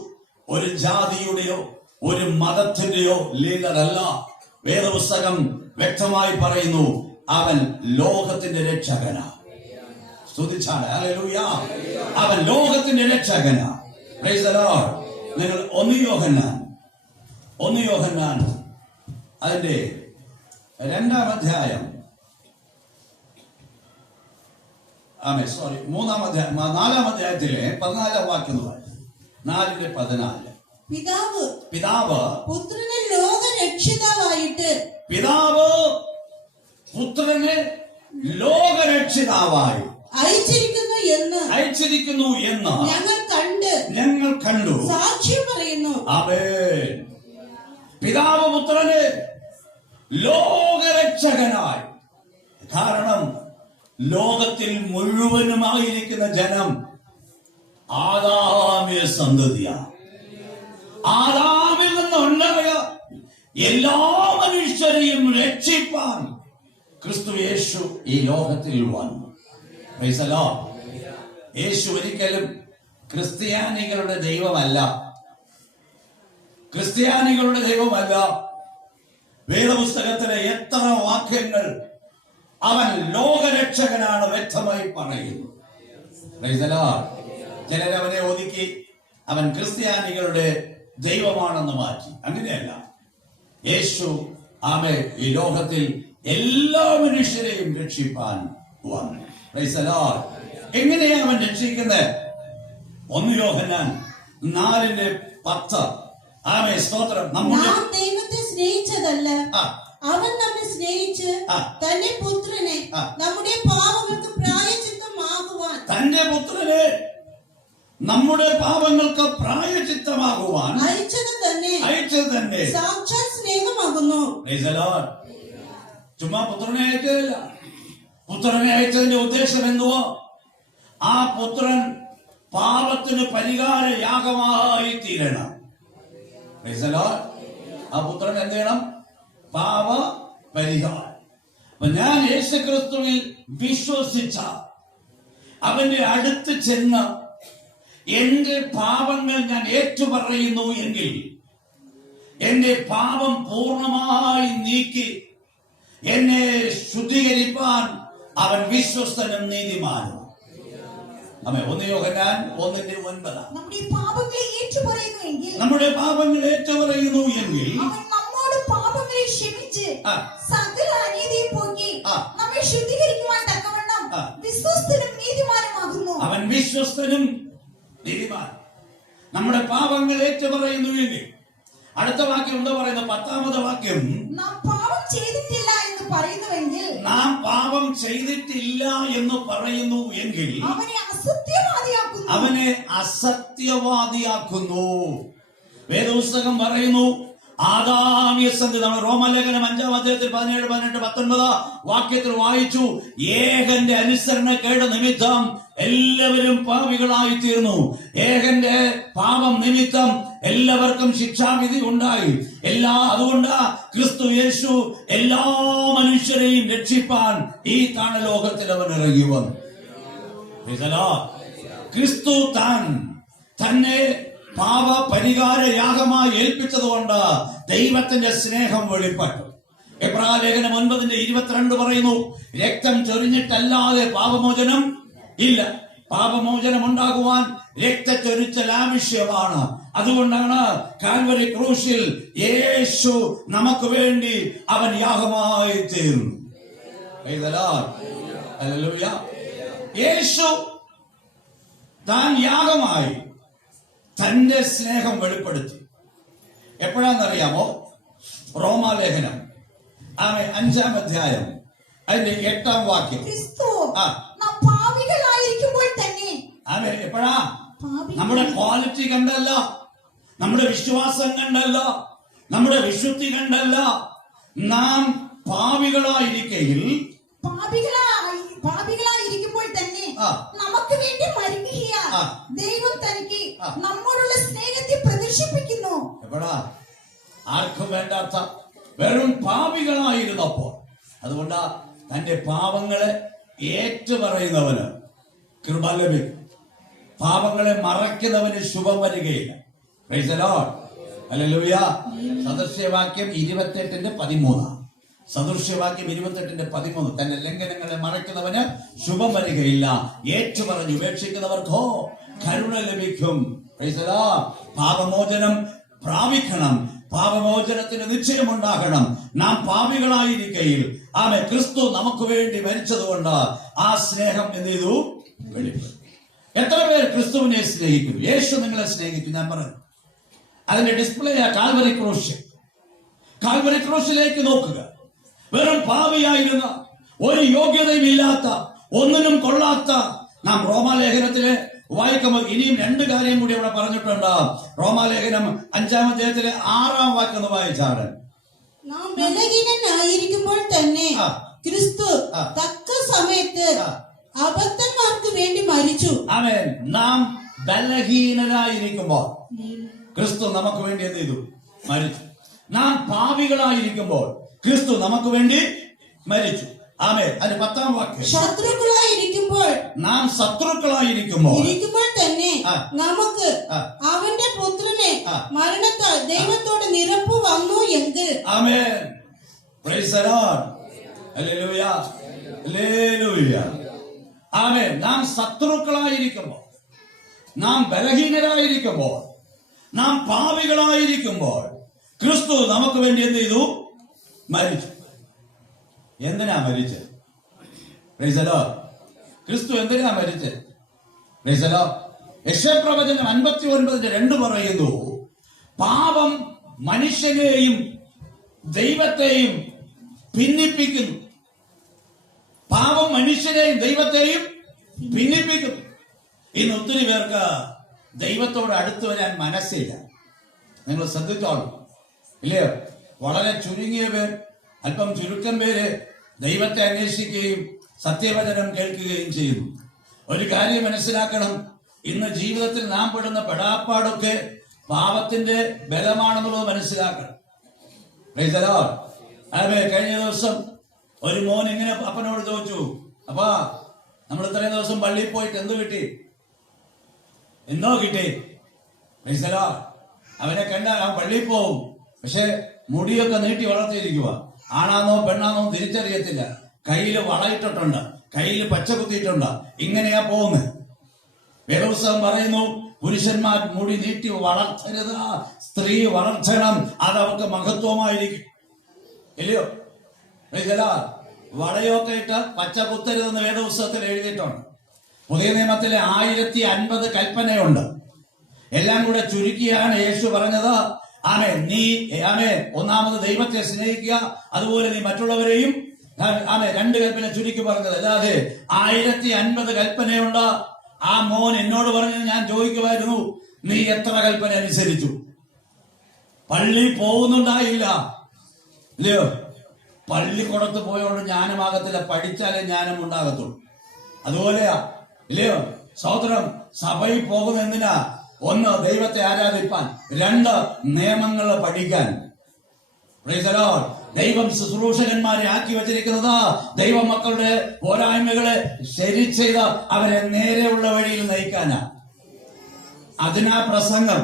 ഒരു ജാതിയുടെയോ ഒരു മതത്തിന്റെയോ ലീഡറല്ല. വേദപുസ്തകം വ്യക്തമായി പറയുന്നു, അവൻ ലോകത്തിന്റെ രക്ഷകനാ. സ്തുതിച്ചാണ്. ഹല്ലേലൂയ. അവൻ ലോകത്തിന്റെ രക്ഷകനാ. Price the Lord. നിങ്ങൾ 1 യോഹന്നാൻ അതിന്റെ 2-ാം അധ്യായം, 4-ാം അധ്യായത്തിലെ 14-ാം വാക്യം എന്ന് പറയും. 4:14. പിതാവ് പിതാവ് പുത്രനെ ലോകരക്ഷിതാവായിട്ട് പിതാവ് പുത്രനെ ലോകരക്ഷിതാവായി അയച്ചിരിക്കുന്നു എന്ന് ഞങ്ങൾ കണ്ടു സാക്ഷ്യം പറയുന്നു. ആമേൻ. പിതാവ് പുത്രനെ ലോകരക്ഷകനായി. കാരണം ലോകത്തിൽ മുഴുവനുമായിരിക്കുന്ന ജനം ആദാമ്യ സന്തതിയാണ്. ആദാമിൽ നിന്നുണ്ടായ എല്ലാ മനുഷ്യരെയും രക്ഷിപ്പാൻ ക്രിസ്തു യേശു ഈ ലോകത്തിൽ വന്നു. Price the Lord. യേശു ഒരിക്കലും ക്രിസ്ത്യാനികളുടെ ദൈവമല്ല. ക്രിസ്ത്യാനികളുടെ ദൈവമല്ല. വേദപുസ്തകത്തിലെ എത്ര വാക്യങ്ങൾ അവൻ ലോകരക്ഷകനാണ് വ്യക്തമായി പറയുന്നു. Price the Lord. ചിലരവനെ ഒതുക്കി അവൻ ക്രിസ്ത്യാനികളുടെ ദൈവമാണെന്ന് മാറ്റി. അങ്ങനെയല്ല. യേശു ആമേ ഈ ലോകത്തിൽ എല്ലാ മനുഷ്യരെയും രക്ഷിപ്പാൻ വന്നു. Price the Lord. എങ്ങനെയാ അവൻ രക്ഷിക്കുന്നത്? 1 യോഹന്നാൻ 4:10. ആമേ സ്തോത്രം. നാം ദൈവത്തെ സ്നേഹിച്ചതല്ല, അവൻ നമ്മെ സ്നേഹിച്ച് തന്റെ പുത്രനെ നമ്മുടെ പാപങ്ങൾക്ക് പ്രായശ്ചിത്തമാകുവാൻ തന്റെ പുത്രനെ നമ്മുടെ പാപങ്ങൾക്ക് പ്രായശ്ചിത്തമാകുവാൻ അയച്ചത് തന്നെ സാക്ഷാൽ സ്നേഹമാകുന്നു. Price the Lord. ചുമ്മാ പുത്രനെ അയച്ചതല്ല. പുത്രനെ അയച്ചതിന്റെ ഉദ്ദേശം എന്തുവോ? ആ പുത്രൻ പാപത്തിന് പരിഹാര യാഗമായി തീരണം. Price the Lord. ആ പുത്രൻ എന്ത് ചെയ്യണം? പാപ പരിഹാരം. അപ്പൊ ഞാൻ യേശുക്രിസ്തുവിൽ വിശ്വസിച്ച അവന്റെ അടുത്ത് ചെന്ന് എന്റെ പാപങ്ങൾ ഞാൻ ഏറ്റുപറയുന്നു എങ്കിൽ എന്റെ പാപം പൂർണ്ണമായി നീക്കി എന്നെ ശുദ്ധീകരിപ്പാൻ അവൻ വിശ്വസ്തനും നീതിമാനും. 1 യോഹന്നാൻ 1:9. നമ്മുടെ പാപങ്ങളെ ഏറ്റുപറയുന്നു എങ്കിൽ അവൻ നമ്മോട് പാപങ്ങളെ ക്ഷമിച്ച് സകല അനീതിയും പോക്കി നമ്മെ ശുദ്ധീകരിക്കുവാൻ തക്കവണ്ണം വിശ്വസ്തനും നീതിമാനുമാകുന്നു. അവൻ വിശ്വസ്തനും നീതിമാൻ. നമ്മുടെ പാപങ്ങൾ ഏറ്റുപറയുന്നു എങ്കിൽ അടുത്ത വാക്യം എന്താ പറയുന്നത്? 10ാമത്തെ വാക്യം, നാം പാപം ചെയ്തിട്ടില്ല എന്ന് പറയുന്നുവെങ്കിൽ അവനെ അസത്യവാദിയാക്കുന്നു. വേദപുസ്തകം പറയുന്നു ആദാമ്യസന്ധി. നമ്മൾ റോമാലേഖനം 5-ാം അധ്യായത്തിൽ 17, 18, 19 വാക്യത്തിൽ വായിച്ചു. ഏകന്റെ അനുസരണക്കേട് നിമിത്തം എല്ലാവരും പാപികളായി തീർന്നു. ഏകന്റെ പാപം നിമിത്തം എല്ലാവർക്കും ശിക്ഷാവിധി ഉണ്ടായി. അതുകൊണ്ട് ക്രിസ്തു യേശു എല്ലാ മനുഷ്യരെയും രക്ഷിപ്പാൻ ഈ താണലോകത്തിൽ അവൻ ഇറങ്ങി വന്നു. ക്രിസ്തു തന്നെ പാപ പരിഹാര യാഗമായി ഏൽപ്പിച്ചതുകൊണ്ട് ദൈവത്തിന്റെ സ്നേഹം വെളിപ്പെട്ടു. എബ്രായലേഖനം 9:22 പറയുന്നു, രക്തം ചൊരിഞ്ഞിട്ടല്ലാതെ പാപമോചനം ഇല്ല. പാപമോചനം ഉണ്ടാകുവാൻ രക്തച്ചൊരിച്ചൽ ആവശ്യമാണ്. അതുകൊണ്ടാണ് കാൽവരി ക്രൂശിൽ യേശു നമുക്ക് വേണ്ടി അവൻ യാഗമായി തീർന്നു. യേശു താൻ യാഗമായി തന്റെ സ്നേഹം വെളിപ്പെടുത്തി. എപ്പോഴാണെന്നറിയാമോ? റോമാലേഖനം 5-ാം അധ്യായം അതിന്റെ 8-ാം വാക്യം. എപ്പോഴാ? നമ്മുടെ ക്വാളിറ്റി കണ്ടല്ല, നമ്മുടെ വിശ്വാസം കണ്ടല്ല, നമ്മുടെ വിശുദ്ധി കണ്ടല്ല. നാം പാപികളായിരിക്കയിൽ പാപികളായിരിക്കുമ്പോൾ തന്നെ നമുക്ക് വേണ്ടി മരിക്കുകയാൽ ദൈവം തനിക്ക് നമ്മോടുള്ള സ്നേഹത്തെ പ്രദർശിപ്പിക്കുന്നു. എപ്പോഴാ? ആർക്കും വേണ്ടാത്ത വെറും പാപികളായിരുന്നപ്പോൾ. അതുകൊണ്ടാ തന്റെ പാപങ്ങളെ ഏറ്റുപറയുന്നവന് കൃപ ലഭിക്കും. പാപങ്ങളെ മറയ്ക്കുന്നവന് ശുഭം വരികയില്ല. Price the Lord. ഹല്ലേലൂയ. സദൃശ്യവാക്യം 28:13. സദൃശ്യവാക്യം 28:13. തന്റെ ലംഘനങ്ങളെ മറയ്ക്കുന്നവന് ശുഭം വരികയില്ല. ഏറ്റുപറഞ്ഞ് ഉപേക്ഷിക്കുന്നവർക്കോ കരുണ ലഭിക്കും. Price the Lord. പാപമോചനം പ്രാപിക്കണം. പാപമോചനത്തിന് നിശ്ചയമുണ്ടാകണം. നാം പാപികളായിരിക്കയിൽ ക്രിസ്തു നമുക്ക് വേണ്ടി മരിച്ചതുകൊണ്ട് ആ സ്നേഹം എന്ത് ചെയ്തു? വെളിപ്പെടുത്തി. എത്ര പേർ ക്രിസ്തുവിനെ സ്നേഹിക്കുന്നു? യേശു നിങ്ങളെ സ്നേഹിക്കും. ഞാൻ പറഞ്ഞു അതിന്റെ ഡിസ്പ്ലേ കാൽവറി ക്രൂശ്. കാൽവറി ക്രൂശിലേക്ക് നോക്കുക. വെറും പാപിയായിരുന്ന, ഒരു യോഗ്യതയും ഇല്ലാത്ത, ഒന്നിനും കൊള്ളാത്ത നാം റോമാലേഖനത്തിലെ വായിക്കുമ്പോൾ ഇനിയും 2 കാര്യം കൂടി അവിടെ പറഞ്ഞിട്ടുണ്ട്. റോമാലേഖനം 5-ാം അധ്യായത്തിലെ 6-ാം വാക്യം വായിച്ചാണ്. നാം ബലഹീനനായിരിക്കുമ്പോൾ തന്നെ ക്രിസ്തു തക്ക സമയത്ത് അബദ്ധന്മാർക്ക് വേണ്ടി മരിച്ചു. ആമേൻ. നാം ബലഹീനരായിരിക്കുമ്പോൾ ക്രിസ്തു നമുക്ക് വേണ്ടി എന്ത് ചെയ്തു? മരിച്ചു. നാം പാപികളായിരിക്കുമ്പോൾ ക്രിസ്തു നമുക്ക് വേണ്ടി മരിച്ചു. ആമേൻ. അതിന് 10-ാം വാക്യം. ശത്രുക്കളായിരിക്കുമ്പോൾ നാം ശത്രുക്കളായിരിക്കുമ്പോൾ തന്നെ നമുക്ക് അവന്റെ പുത്രനെ മരണത്താൽ ദൈവത്തോട് നിരപ്പ് വന്നു എങ്കിൽ. ആമേൻ. Praise the Lord. ഹല്ലേലൂയ, ഹല്ലേലൂയ. ആമേൻ. നാം ശത്രുക്കളായിരിക്കുമ്പോൾ, നാം ബലഹീനരായിരിക്കുമ്പോൾ, നാം പാപികളായിരിക്കുമ്പോൾ ക്രിസ്തു നമുക്ക് വേണ്ടി എന്ത് ചെയ്തു? മരിച്ചു. എന്തിനാ മരിച്ചത്? Price the Lord. ക്രിസ്തു എന്തിനാ മരിച്ചത്? Price the Lord. യെശയ്യാപ്രവചനം 59:2 പറയുന്നു, പാപം മനുഷ്യനെയും ദൈവത്തെയും ഭിന്നിപ്പിക്കുന്നു. പാപം മനുഷ്യനെയും ദൈവത്തെയും ഭിന്നിപ്പിക്കുന്നു. ഇന്ന് ഒത്തിരി പേർക്ക് ദൈവത്തോട് അടുത്തു വരാൻ മനസ്സില്ല. നിങ്ങൾ ശ്രദ്ധിച്ചോളൂ, ഇല്ലയോ? വളരെ ചുരുങ്ങിയ പേർ, അല്പം ചുരുക്കം പേര് ദൈവത്തെ അന്വേഷിക്കുകയും സത്യവചനം കേൾക്കുകയും ചെയ്യുന്നു. ഒരു കാര്യം മനസ്സിലാക്കണം, ഇന്ന് ജീവിതത്തിൽ നാം പെടുന്ന പെടാപ്പാടൊക്കെ പാപത്തിന്റെ ബലമാണെന്നുള്ളത് മനസ്സിലാക്കണം. Praise the Lord. ആമേൻ. കഴിഞ്ഞ ദിവസം ഒരു മോൻ ഇങ്ങനെ അപ്പനോട് ചോദിച്ചു, അപ്പാ നമ്മൾ ഇത്രയും ദിവസം പള്ളിയിൽ പോയിട്ട് എന്ത് കിട്ടി? എന്തോ കിട്ടി? Price the Lord. അവനെ കണ്ടാൽ അവൻ പള്ളിയിൽ പോവും, പക്ഷെ മുടിയൊക്കെ നീട്ടി വളർത്തിയിരിക്കുക. ആണാന്നോ പെണ്ണാന്നോ തിരിച്ചറിയത്തില്ല. കയ്യില് വളയിട്ടിട്ടുണ്ട്, കയ്യില് പച്ച കുത്തിയിട്ടുണ്ട്. ഇങ്ങനെയാ പോകുന്നത്. വേദപുസ്തകം പറയുന്നു, പുരുഷന്മാർ മുടി നീട്ടി വളർത്തരുത്, സ്ത്രീ വളർത്തണം, അതവർക്ക് മഹത്വമായിരിക്കും. ഇല്ലയോ? വളയൊക്കെ ഇട്ട് പച്ച കുത്തരുതെന്ന് വേദപുസ്തകത്തിൽ എഴുതിയിട്ടുണ്ട്. പുതിയ നിയമത്തിലെ 1050 കൽപ്പനയുണ്ട്. എല്ലാം കൂടെ ചുരുക്കിയാണ് യേശു പറഞ്ഞത്. ആമേൻ. നീ ആമേൻ ഒന്നാമത് ദൈവത്തെ സ്നേഹിക്കുക, അതുപോലെ നീ മറ്റുള്ളവരെയും. ആമേൻ. 2 കൽപ്പന ചുരുക്കി പറഞ്ഞത്. അല്ലാതെ 1050 കൽപ്പനയുണ്ട്. ആ മോൻ എന്നോട് പറഞ്ഞത് ഞാൻ ചോദിക്കുമായിരുന്നു, നീ എത്ര കൽപ്പന അനുസരിച്ചു? പള്ളി പോകുന്നുണ്ടായില്ല, ഇല്ലയോ? പള്ളിക്കുടത്ത് പോയോണ്ട് ജ്ഞാനമാകത്തില്ല, പഠിച്ചാലേ ജ്ഞാനം ഉണ്ടാകത്തുള്ളൂ. അതുപോലെയാ, ഇല്ലയോ? സ്തോത്രം. സഭയിൽ പോകുന്ന എന്തിനാ? 1 ദൈവത്തെ ആരാധിപ്പാൻ, 2 നിയമങ്ങൾ പഠിക്കാൻ. Price the Lord. ദൈവം ശുശ്രൂഷകന്മാരെ ആക്കി വച്ചിരിക്കുന്നത് ദൈവമക്കളുടെ പോരായ്മകളെ ശരി ചെയ്ത് അവരെ നേരെയുള്ള വഴിയിൽ നയിക്കാനാ. അതിനാ പ്രസംഗം.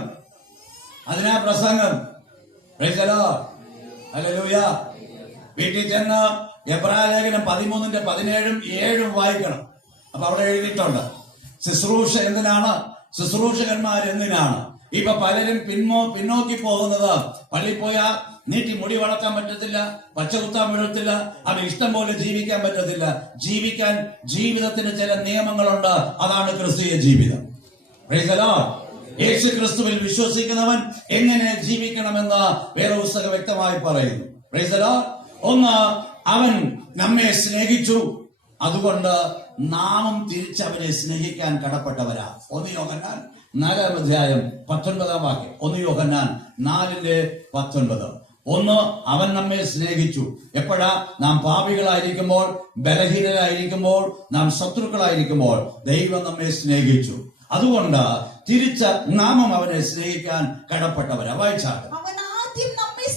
Price the Lord. ഹല്ലേലൂയ. വീട്ടിൽ ചെന്ന് എബ്രായലേഖനം 13:17-7 വായിക്കണം. അപ്പൊ അവിടെ എഴുതിയിട്ടുണ്ട്, ശുശ്രൂഷ എന്തിനാണ്, ശുശ്രൂഷകന്മാർ എന്തിനാണ്. ഇപ്പൊ പലരും പിന്നോക്കി പോകുന്നത്, പള്ളി പോയാൽ നീട്ടി മുടി വളർത്താൻ പറ്റത്തില്ല, പച്ച കുത്താൻ പറ്റത്തില്ല, അത് ഇഷ്ടം പോലെ ജീവിക്കാൻ പറ്റത്തില്ല. ജീവിക്കാൻ ജീവിതത്തിന് ചില നിയമങ്ങളുണ്ട്. അതാണ് ക്രിസ്തീയ ജീവിതം. Price the Lord. യേശു ക്രിസ്തുവിൽ വിശ്വസിക്കുന്നവൻ എങ്ങനെ ജീവിക്കണമെന്ന് വേദപുസ്തകം വ്യക്തമായി പറയുന്നു. Price the Lord. 1, അവൻ നമ്മെ സ്നേഹിച്ചു, അതുകൊണ്ട് നാമും തിരിച്ചവനെ സ്നേഹിക്കാൻ കടപ്പെട്ടവരാ. 1 യോഹന്നാൻ 4-ാം അധ്യായം 19-ാം വാക്യം. 1 യോഹന്നാൻ 4:19. 1, അവൻ നമ്മെ സ്നേഹിച്ചു. എപ്പോഴാ? നാം പാപികളായിരിക്കുമ്പോൾ, ബലഹീനരായിരിക്കുമ്പോൾ, നാം ശത്രുക്കളായിരിക്കുമ്പോൾ ദൈവം നമ്മെ സ്നേഹിച്ചു. അതുകൊണ്ട് തിരിച്ച നാമം അവനെ സ്നേഹിക്കാൻ കടപ്പെട്ടവരാ. വായിച്ചാട്ടെ. അവൻ ആദ്യം നമ്മെ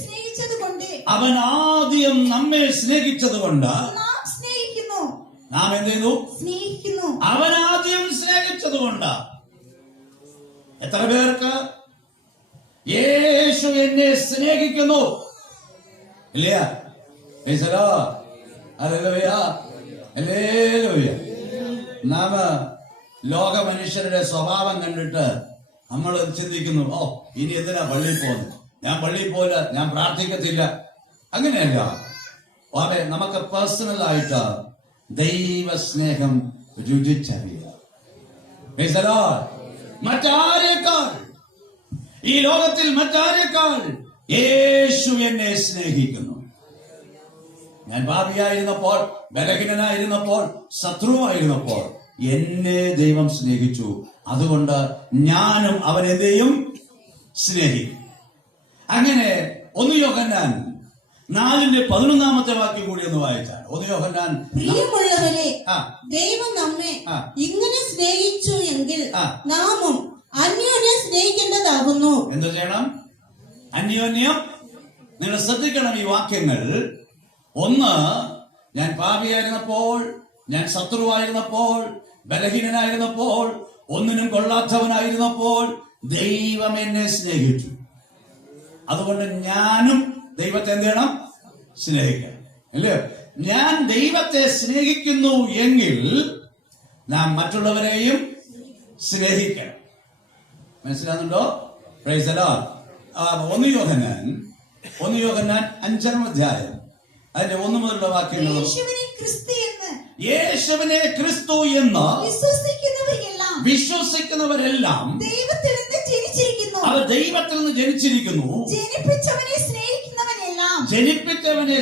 സ്നേഹിച്ചതുകൊണ്ട് നാം സ്നേഹിക്കുന്നു. നാം എന്ത് ചെയ്യുന്നു? സ്നേഹിക്കുന്നു. അവൻ ആദ്യം സ്നേഹിച്ചതുകൊണ്ട്. എത്ര പേർക്ക് യേശു എന്നെ സ്നേഹിക്കുന്നു? ഇല്ല. നാം ലോക മനുഷ്യരുടെ സ്വഭാവം കണ്ടിട്ട് നമ്മൾ ചിന്തിക്കുന്നു, ഓ ഇനി എന്തിനാ പള്ളിയിൽ പോകുന്നത്, ഞാൻ പള്ളിയിൽ പോല, ഞാൻ പ്രാർത്ഥിക്കത്തില്ല. അങ്ങനെയല്ല. അതെ, നമുക്ക് പേഴ്സണൽ ആയിട്ട് ദൈവസ്നേഹം രുചിച്ചറിയുക. മറ്റാരേക്കാൾ ഈ ലോകത്തിൽ മറ്റാരേക്കാൾ യേശു എന്നെ സ്നേഹിക്കുന്നു. ഞാൻ പാപിയായിരുന്നപ്പോൾ, ബലഹീനനായിരുന്നപ്പോൾ, ശത്രുവായിരുന്നപ്പോൾ എന്നെ ദൈവം സ്നേഹിച്ചു. അതുകൊണ്ട് ഞാനും അവനെന്തെയും സ്നേഹിക്കും. അങ്ങനെ 1 യോഹന്നാൻ 4:11 വാക്യം കൂടി ഒന്ന് വായിച്ചാൽ. 1 യോഹന്നാൻ പ്രിയമുള്ളവരെ, ദൈവം നമ്മെ ഇങ്ങനെ സ്നേഹിച്ചു എങ്കിൽ നാമും അന്യോന്യം സ്നേഹിക്കേണ്ടതാകുന്നു. എന്ത് ചെയ്യണം? അന്യോന്യം. നിങ്ങൾ ശ്രദ്ധിക്കണം ഈ വാക്യങ്ങൾ. ഒന്ന്, ഞാൻ പാപിയായിരുന്നപ്പോൾ, ഞാൻ ശത്രുവായിരുന്നപ്പോൾ, ബലഹീനനായിരുന്നപ്പോൾ, ഒന്നിനും കൊള്ളാത്തവനായിരുന്നപ്പോൾ ദൈവം എന്നെ സ്നേഹിച്ചു. അതുകൊണ്ട് ഞാനും ദൈവത്തെ എന്ത് ചെയ്യണം? സ്നേഹിക്കണം. അല്ലേ? ഞാൻ ദൈവത്തെ സ്നേഹിക്കുന്നു എങ്കിൽ നാം മറ്റുള്ളവരെയും സ്നേഹിക്കണം. മനസ്സിലാകുന്നുണ്ടോ? Price the Lord. 1 യോഹന്നാൻ 5-ാം അധ്യായം അതിന്റെ 1 മുതലുള്ള വാക്യങ്ങൾ. യേശുവിനെ ക്രിസ്തു എന്ന് വിശ്വസിക്കുന്നവരെല്ലാം അവർ ദൈവത്തിൽ നിന്ന് ജനിച്ചിരിക്കുന്നു. ജനിപ്പിച്ചവനെ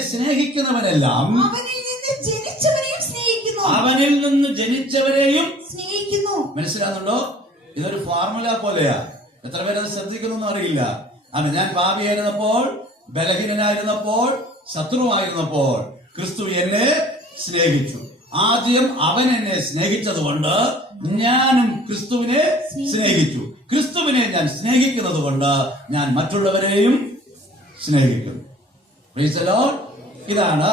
സ്നേഹിക്കുന്നവനെല്ലാം അവനിൽ നിന്ന് ജനിച്ചവരെയും സ്നേഹിക്കുന്നു. മനസ്സിലാകുന്നുണ്ടോ? ഇതൊരു ഫോർമുല പോലെയാ. എത്ര പേരത് ശ്രദ്ധിക്കുന്നു അറിയില്ല. ഞാൻ പാപിയായിരുന്നപ്പോൾ, ബലഹീനനായിരുന്നപ്പോൾ, ശത്രുവായിരുന്നപ്പോൾ ക്രിസ്തു എന്നെ സ്നേഹിച്ചു. ആദ്യം അവൻ എന്നെ സ്നേഹിച്ചത് കൊണ്ട് ഞാനും ക്രിസ്തുവിനെ സ്നേഹിച്ചു. ക്രിസ്തുവിനെ ഞാൻ സ്നേഹിക്കുന്നത് കൊണ്ട് ഞാൻ മറ്റുള്ളവരെയും സ്നേഹിക്കുന്നു. Praise the Lord. ഇതാണ്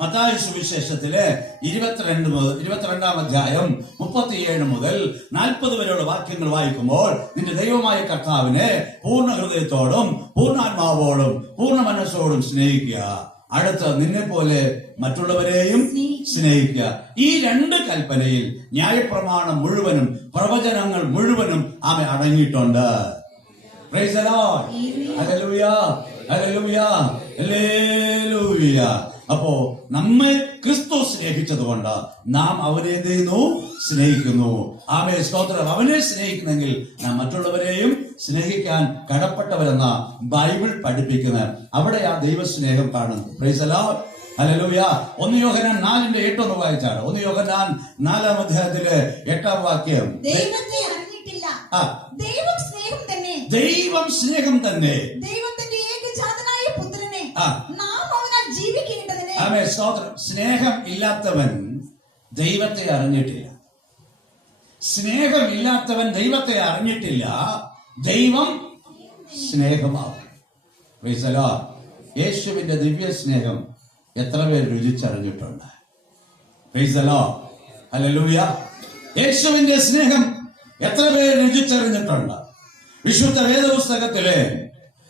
മത്തായി സുവിശേഷത്തിലെ 22-ാം അധ്യായം 37 മുതൽ 40 വരെയുള്ള വാക്യങ്ങൾ വായിക്കുമ്പോൾ നിന്റെ ദൈവമായ കർത്താവിനെ പൂർണ്ണ ഹൃദയത്തോടും പൂർണ്ണാത്മാവോടും പൂർണ്ണ മനസ്സോടും സ്നേഹിക്കുക. അടുത്ത് നിന്നെ പോലെ മറ്റുള്ളവരെയും സ്നേഹിക്കുക. ഈ 2 കൽപ്പനയിൽ ന്യായപ്രമാണം മുഴുവനും പ്രവചനങ്ങൾ മുഴുവനും അവ അടങ്ങിയിട്ടുണ്ട്. Price the Lord. ഹല്ലേലൂയ, ഹല്ലേലൂയ, ഹല്ലേലൂയ. അപ്പോ നമ്മെ ക്രിസ്തു സ്നേഹിച്ചത് കൊണ്ട് നാം അവനെ എന്ത് ചെയ്യുന്നു? സ്നേഹിക്കുന്നു. ആമേൻ, സ്തോത്രം. അവനെ സ്നേഹിക്കുന്നെങ്കിൽ നാം മറ്റുള്ളവരെയും സ്നേഹിക്കാൻ കടപ്പെട്ടവരെന്ന ബൈബിൾ പഠിപ്പിക്കുന്നത്. അവിടെ ആ ദൈവസ്നേഹം കാണുന്നു. Price the Lord. ഹല്ലേലൂയ. 1 യോഹന്നാൻ 4:8 വായിച്ചാണ്. 1 യോഹന്നാൻ 4-ാം അധ്യായത്തിലെ 8-ാം വാക്യം. ദൈവത്തെ അറിഞ്ഞിട്ടില്ല, ദൈവം സ്നേഹം തന്നെ, ദൈവം സ്നേഹം തന്നെ, ദൈവത്തിന്റെ ഏകജാതനായ പുത്രനെ നാം അവനാൽ ജീവിക്കേണ്ടതിന്. ആമേൻ, സ്തോത്രം. സ്നേഹം ഇല്ലാത്തവൻ ദൈവത്തെ അറിഞ്ഞിട്ടില്ല. സ്നേഹമില്ലാത്തവൻ ദൈവത്തെ അറിഞ്ഞിട്ടില്ല. ദൈവം സ്നേഹമാവും. Price the Lord. യേശുവിന്റെ ദിവ്യ സ്നേഹം എത്ര പേർ രുചിച്ചറിഞ്ഞിട്ടുണ്ട്? Praise the Lord. ഹല്ലേലൂയ. യേശുവിന്റെ സ്നേഹം എത്ര പേർ രുചിച്ചറിഞ്ഞിട്ടുണ്ട്? വിശുദ്ധ വേദപുസ്തകത്തിലെ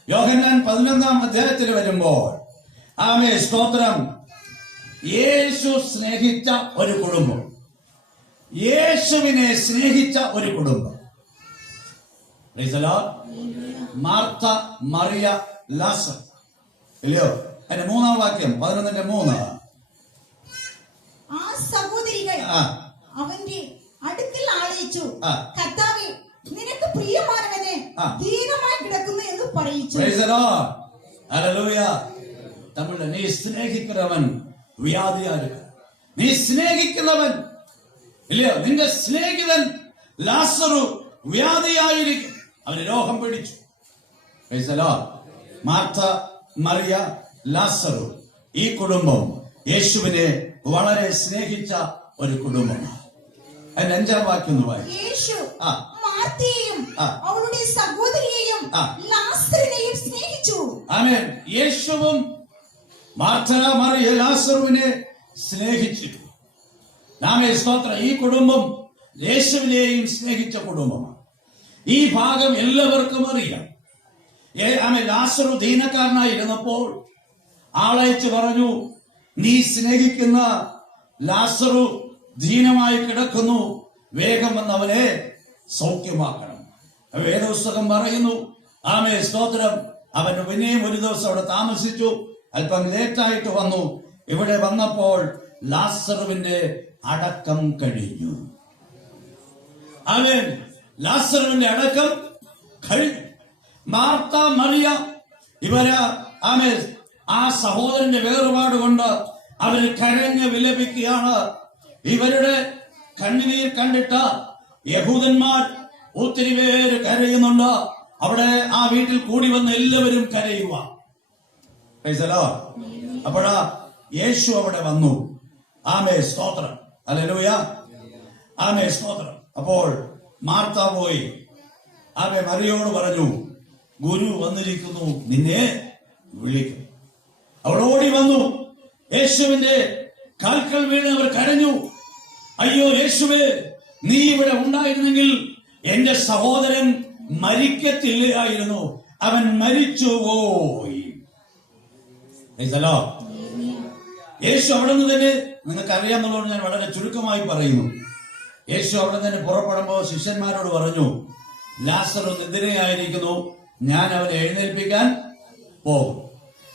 യോഹന്നാൻ 11-ാം അധ്യായത്തിൽ വരുമ്പോൾ ആമേൻ, സ്തോത്രം, യേശു സ്നേഹിച്ച ഒരു കുടുംബം, യേശുവിനെ സ്നേഹിച്ച ഒരു കുടുംബം. Praise the Lord. Martha, Maria, ലാസർ. ഇല്ലയോ? അതിന്റെ 3-ാം വാക്യം 11:3. ആ സഹോദരികൾ അവന്റെ അടുക്കൽ ആളയിച്ചു, കർത്താവേ, നിനക്ക് പ്രിയമാനവനെ ദീനമായി കിടക്കുന്നു എന്ന് പറയിച്ചു. Price the Lord. Hallelujah. Tamil, നീ സ്നേഹിക്കുന്നവൻ വ്യാധിയായിരിക്കും. നീ സ്നേഹിക്കുന്നവൻ, ഇല്ലയോ? നിന്റെ സ്നേഹിതൻ ലാസറു വ്യാധിയായിരിക്കും. അവന് രോഗം പിടിച്ചു. Praise the Lord. Martha, Maria, ലാസറു, ഈ കുടുംബം യേശുവിനെ വളരെ സ്നേഹിച്ച ഒരു കുടുംബമാണ്. അതിന്റെ 5-ാം വാക്യം ഒന്ന് വായിക്കും. യേശു മാർത്തയെയും അവളുടെ സഹോദരിയെയും ലാസറിനെയും സ്നേഹിച്ചു. ആമേൻ. യേശുവും മാർത്ത, മറിയ, ലാസറുവിനെ സ്നേഹിച്ചിട്ടു. ആമേൻ, സ്തോത്രം. ഈ കുടുംബം യേശുവിനെയും സ്നേഹിച്ച കുടുംബമാണ്. ഈ ഭാഗം എല്ലാവർക്കും അറിയാം. ആമേൻ. ലാസറു ദീനക്കാരനായിരുന്നപ്പോൾ ആളയച്ച് പറഞ്ഞു, നീ സ്നേഹിക്കുന്ന ലാസറു ദീനമായി കിടക്കുന്നു, വേഗം വന്നവനെ സൗഖ്യമാക്കണം. വേദപുസ്തകം പറയുന്നു, ആമേൻ, സ്തോത്രം, അവൻ പിന്നെയും ഒരു ദിവസം അവിടെ താമസിച്ചു. അല്പം ലേറ്റായിട്ട് വന്നു. ഇവിടെ വന്നപ്പോൾ ലാസറുവിന്റെ അടക്കം കഴിഞ്ഞു. ആമേൻ. ലാസറുവിന്റെ അടക്കം കഴിഞ്ഞു. മാർത്ത മറിയ ഇവര് ആ സഹോദരന്റെ വേറുപാട് കൊണ്ട് അവര് കരഞ്ഞ് വിലപിക്കുകയാണ്. ഇവരുടെ കണ്ണുനീർ കണ്ടിട്ട് യഹൂദന്മാർ ഒത്തിരി പേര് കരയുന്നുണ്ട്. അവിടെ ആ വീട്ടിൽ കൂടി വന്ന് എല്ലാവരും കരയുക. അപ്പോഴാ യേശു അവിടെ വന്നു. ആമേ സ്തോത്രം, ഹല്ലേലൂയ, ആമേ സ്തോത്രം. അപ്പോൾ മാർത്ത പോയി മറിയോട് പറഞ്ഞു, ഗുരു വന്നിരിക്കുന്നു, നിന്നെ വിളിക്കും. അവൾ ഓടി വന്നു, യേശുവിന്റെ കാൽക്കൽ വീണ് അവർ കരഞ്ഞു. അയ്യോ യേശുവേ, നീ ഇവിടെ ഉണ്ടായിരുന്നെങ്കിൽ എന്റെ സഹോദരൻ മരിക്കത്തില്ലായിരുന്നു, അവൻ മരിച്ചുപോയി. യേശു അവിടെ നിന്ന് തന്നെ, നിങ്ങൾക്ക് അറിയാമെന്നുള്ളത് ഞാൻ വളരെ ചുരുക്കമായി പറയുന്നു. യേശു അവിടെ തന്നെ പുറപ്പെടുമ്പോൾ ശിഷ്യന്മാരോട് പറഞ്ഞു, ലാസർ നിദ്രയായിരിക്കുന്നു, ഞാൻ അവനെ എഴുന്നേൽപ്പിക്കാൻ പോകും.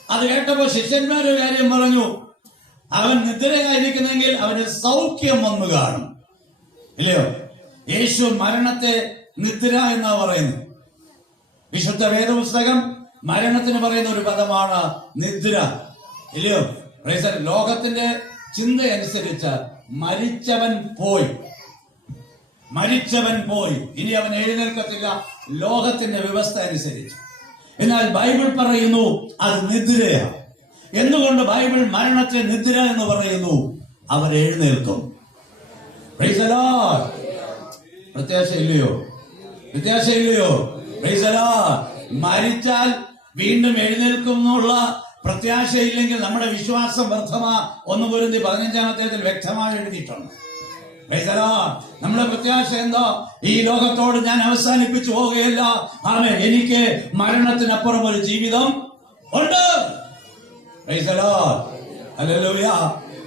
അത് കേട്ടപ്പോൾ ശിഷ്യന്മാരൊരു കാര്യം പറഞ്ഞു, അവൻ നിദ്രയായിരിക്കുന്നെങ്കിൽ അവന് സൗഖ്യം വന്നു കാണും. ഇല്ലയോ? യേശു മരണത്തെ നിദ്ര എന്നാ പറയുന്നത്. വിശുദ്ധ വേദപുസ്തകം മരണത്തിന് പറയുന്ന ഒരു പദമാണ് നിദ്ര. ഇല്ലയോ? ലോകത്തിന്റെ ചിന്തയനുസരിച്ച് മരിച്ചവൻ പോയി, ഇനി അവൻ എഴുന്നേൽക്കത്തില്ല, ലോകത്തിന്റെ വ്യവസ്ഥ അനുസരിച്ച്. എന്നാൽ ബൈബിൾ പറയുന്നു അത് നിദ്രയാണ്. എന്തുകൊണ്ട് ബൈബിൾ മരണത്തെ നിദ്ര എന്ന് പറയുന്നു? അവർ എഴുന്നേൽക്കും. Praise the Lord. പ്രത്യാശയില്ലയോ? Praise the Lord. മരിച്ചാൽ വീണ്ടും എഴുന്നേൽക്കും എന്നുള്ള പ്രത്യാശയില്ലെങ്കിൽ നമ്മുടെ വിശ്വാസം വ്യർത്ഥമാ. 1 Corinthians 15 വ്യക്തമായി എഴുതിയിട്ടുണ്ട്. Price the Lord. നമ്മുടെ പ്രത്യാശ എന്തോ? ഈ ലോകത്തോട് ഞാൻ അവസാനിപ്പിച്ചു പോവുകയല്ല, ആമേൻ, എനിക്ക് മരണത്തിനപ്പുറം ഒരു ജീവിതം ഉണ്ട്. Price the Lord. ഹല്ലേലൂയ,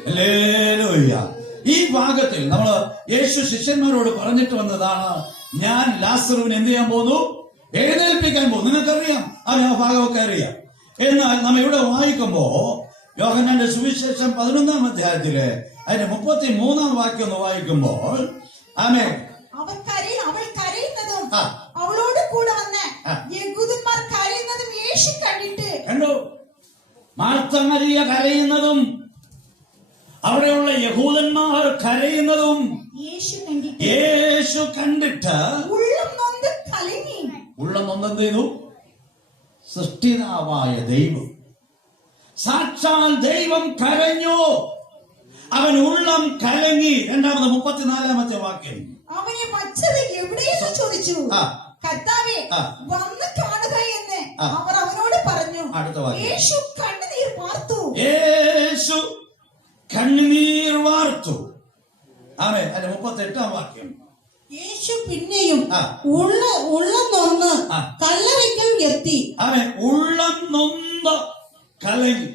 ഹല്ലേലൂയ. ഈ ഭാഗത്തിൽ നമ്മൾ യേശു ശിഷ്യന്മാരോട് പറഞ്ഞിട്ട് വന്നതാണ്, ഞാൻ ലാസറുവിനെ എന്ത് ചെയ്യാൻ പോകുന്നു? എഴുന്നേൽപ്പിക്കാൻ പോകുന്നു. നിങ്ങൾക്കറിയാം, ആ ഭാഗമൊക്കെ അറിയാം. എന്നാൽ നമ്മൾ ഇവിടെ വായിക്കുമ്പോ യോഹന്നാന്റെ സുവിശേഷം 11-ാം അധ്യായത്തില് അതിന്റെ 33-ാം വാക്യം ഒന്ന് വായിക്കുമ്പോൾ, ആമേൻ, അവൾ കരയുന്നതും അവളോട് കൂടെ വന്ന് യഹൂദന്മാർ കരയുന്നതും യേശു കണ്ടിട്ട് കണ്ടു. മാർത്ത മറിയ കരയുന്നതും അവിടെയുള്ള യഹൂദന്മാർ കരയുന്നതും യേശു കണ്ടിട്ട് ഉള്ളം നൊന്ത് ചെയ്തു. സൃഷ്ടിതാവായ ദൈവം, സാക്ഷാൽ ദൈവം കരഞ്ഞു, അവൻ ഉള്ളം കലങ്ങി. 34-ാമത്തെ വാക്യം, അവനെ വച്ചത് എവിടെയെന്ന് ചോദിച്ചു. കർത്താവേ, വന്ന് കാണുക എന്ന് അവർ അവനോട് പറഞ്ഞു. അടുത്ത വാക്യം, യേശു കണ്ണുനീർ വാർത്തു. ആമേൻ. അതിന്റെ 38-ാം വാക്യം, യേശു പിന്നെയും ഉള്ളം നൊന്ന് കല്ലറയ്ക്കൽ എത്തി. ആമേൻ. ഉള്ളം നൊന്ത് കലങ്ങി.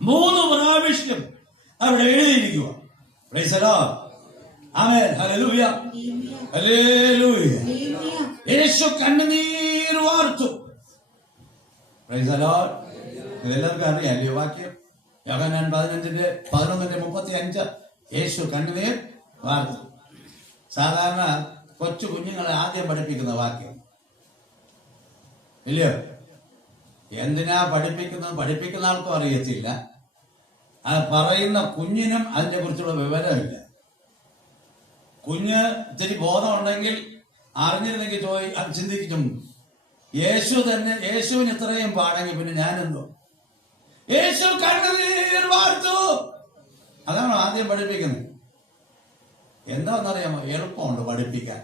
3 പ്രാവശ്യം അവിടെ എഴുതിയിരിക്കുക. Praise the Lord. ആമേൻ. ഹല്ലേലൂയ, ഹല്ലേലൂയ. യേശു കണ്ണുനീർ വാർത്തു. Price the Lord. ഇതെല്ലാവർക്കും അറിയാം വാക്യം. യോഹന്നാൻ 11:35 യേശു കണ്ണുനീർ വാർത്തു. സാധാരണ കൊച്ചു കുഞ്ഞുങ്ങളെ ആദ്യം പഠിപ്പിക്കുന്ന വാക്യം, ഇല്ലയോ? എന്തിനാ പഠിപ്പിക്കുന്ന ആൾക്കും അറിയത്തില്ല, അത് പറയുന്ന കുഞ്ഞിനും അതിനെ കുറിച്ചുള്ള വിവരമില്ല. കുഞ്ഞ് ഇത്തിരി ബോധമുണ്ടെങ്കിൽ അറിഞ്ഞിരുന്നെങ്കിൽ ചിന്തിക്കും, യേശുവിന് ഇത്രയും പാടെങ്കിൽ പിന്നെ ഞാനെന്തോ? യേശു കണ്ണുനീർ വാർത്തു. അതാണോ ആദ്യം പഠിപ്പിക്കുന്നത്? എന്താണെന്നറിയാമോ? എളുപ്പമുണ്ട് പഠിപ്പിക്കാൻ.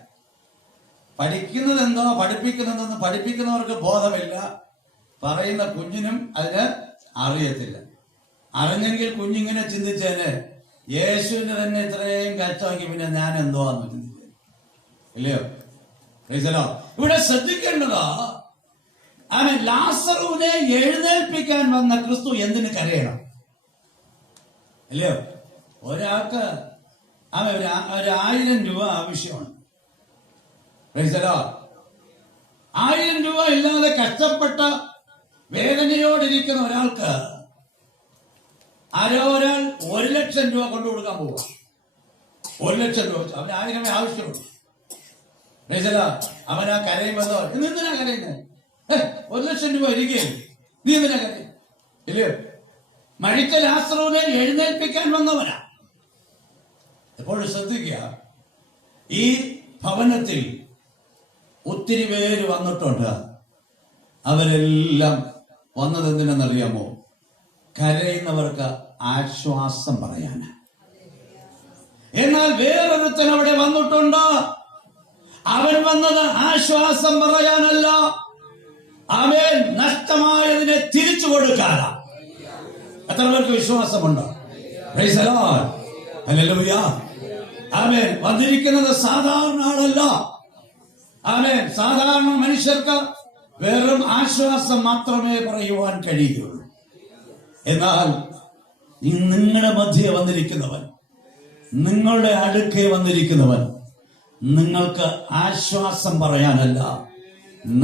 പഠിക്കുന്നത് എന്തോ, പഠിപ്പിക്കുന്നതെന്ന് പഠിപ്പിക്കുന്നവർക്ക് ബോധമില്ല, പറയുന്ന കുഞ്ഞിനും അതിന് അറിയത്തില്ല. അറിഞ്ഞെങ്കിൽ കുഞ്ഞിങ്ങനെ ചിന്തിച്ചേന്, യേശുവിന് തന്നെ ഇത്രയും കഷ്ടമെങ്കിൽ പിന്നെ ഞാൻ എന്തോന്ന് ചിന്തിച്ചേ, ഇല്ലയോ? ഇവിടെ ശ്രദ്ധിക്കേണ്ടതാ, ലാസറുവിനെ എഴുന്നേൽപ്പിക്കാൻ വന്ന ക്രിസ്തു എന്തിന് കരയണം? ഇല്ലയോ? ഒരാൾക്ക് 1000 രൂപ ആവശ്യമാണ്. 1000 രൂപ ഇല്ലാതെ കഷ്ടപ്പെട്ട വേദനയോടിരിക്കുന്ന ഒരാൾക്ക് ഒരാൾ 1,00,000 രൂപ കൊണ്ടു കൊടുക്കാൻ പോവുക. 1,00,000 രൂപ അവന് 1000 ആവശ്യമുള്ളൂ. അവനാ കരയുമെന്നോ, എന്തിനാ കരയുന്നത്? 1,00,000 രൂപ ഒരിക്കൽ നീ എന്തിനാ കരയുന്നത്? ഇല്ലയോ? മരിച്ച ലാസറുവിനെ എഴുന്നേൽപ്പിക്കാൻ വന്നവനാ. എപ്പോഴും ശ്രദ്ധിക്കുക, ഈ ഭവനത്തിൽ ഒത്തിരി പേര് വന്നിട്ടുണ്ട്. അവരെല്ലാം വന്നത് എന്തിനെന്നറിയാമോ? കരയുന്നവർക്ക് ആശ്വാസം പറയാന്. എന്നാൽ വേറൊരുത്തൻ അവിടെ വന്നിട്ടുണ്ട്. അവൻ വന്നത് ആശ്വാസം പറയാനല്ല, അവൻ നഷ്ടമായതിനെ തിരിച്ചു കൊടുക്കാനാ. എത്ര പേർക്ക് വിശ്വാസമുണ്ട്? പ്രൈസ് ദി ലോർഡ്, ഹല്ലേലൂയ, ആമേൻ. വന്നിരിക്കുന്നത് സാധാരണ ആളല്ല. ആമേൻ. സാധാരണ മനുഷ്യർക്ക് വെറും ആശ്വാസം മാത്രമേ പറയുവാൻ കഴിയുകയുള്ളൂ. എന്നാൽ നിങ്ങളുടെ മധ്യേ വന്നിരിക്കുന്നവൻ, നിങ്ങളുടെ അടുക്കേ വന്നിരിക്കുന്നവൻ നിങ്ങൾക്ക് ആശ്വാസം പറയാനല്ല,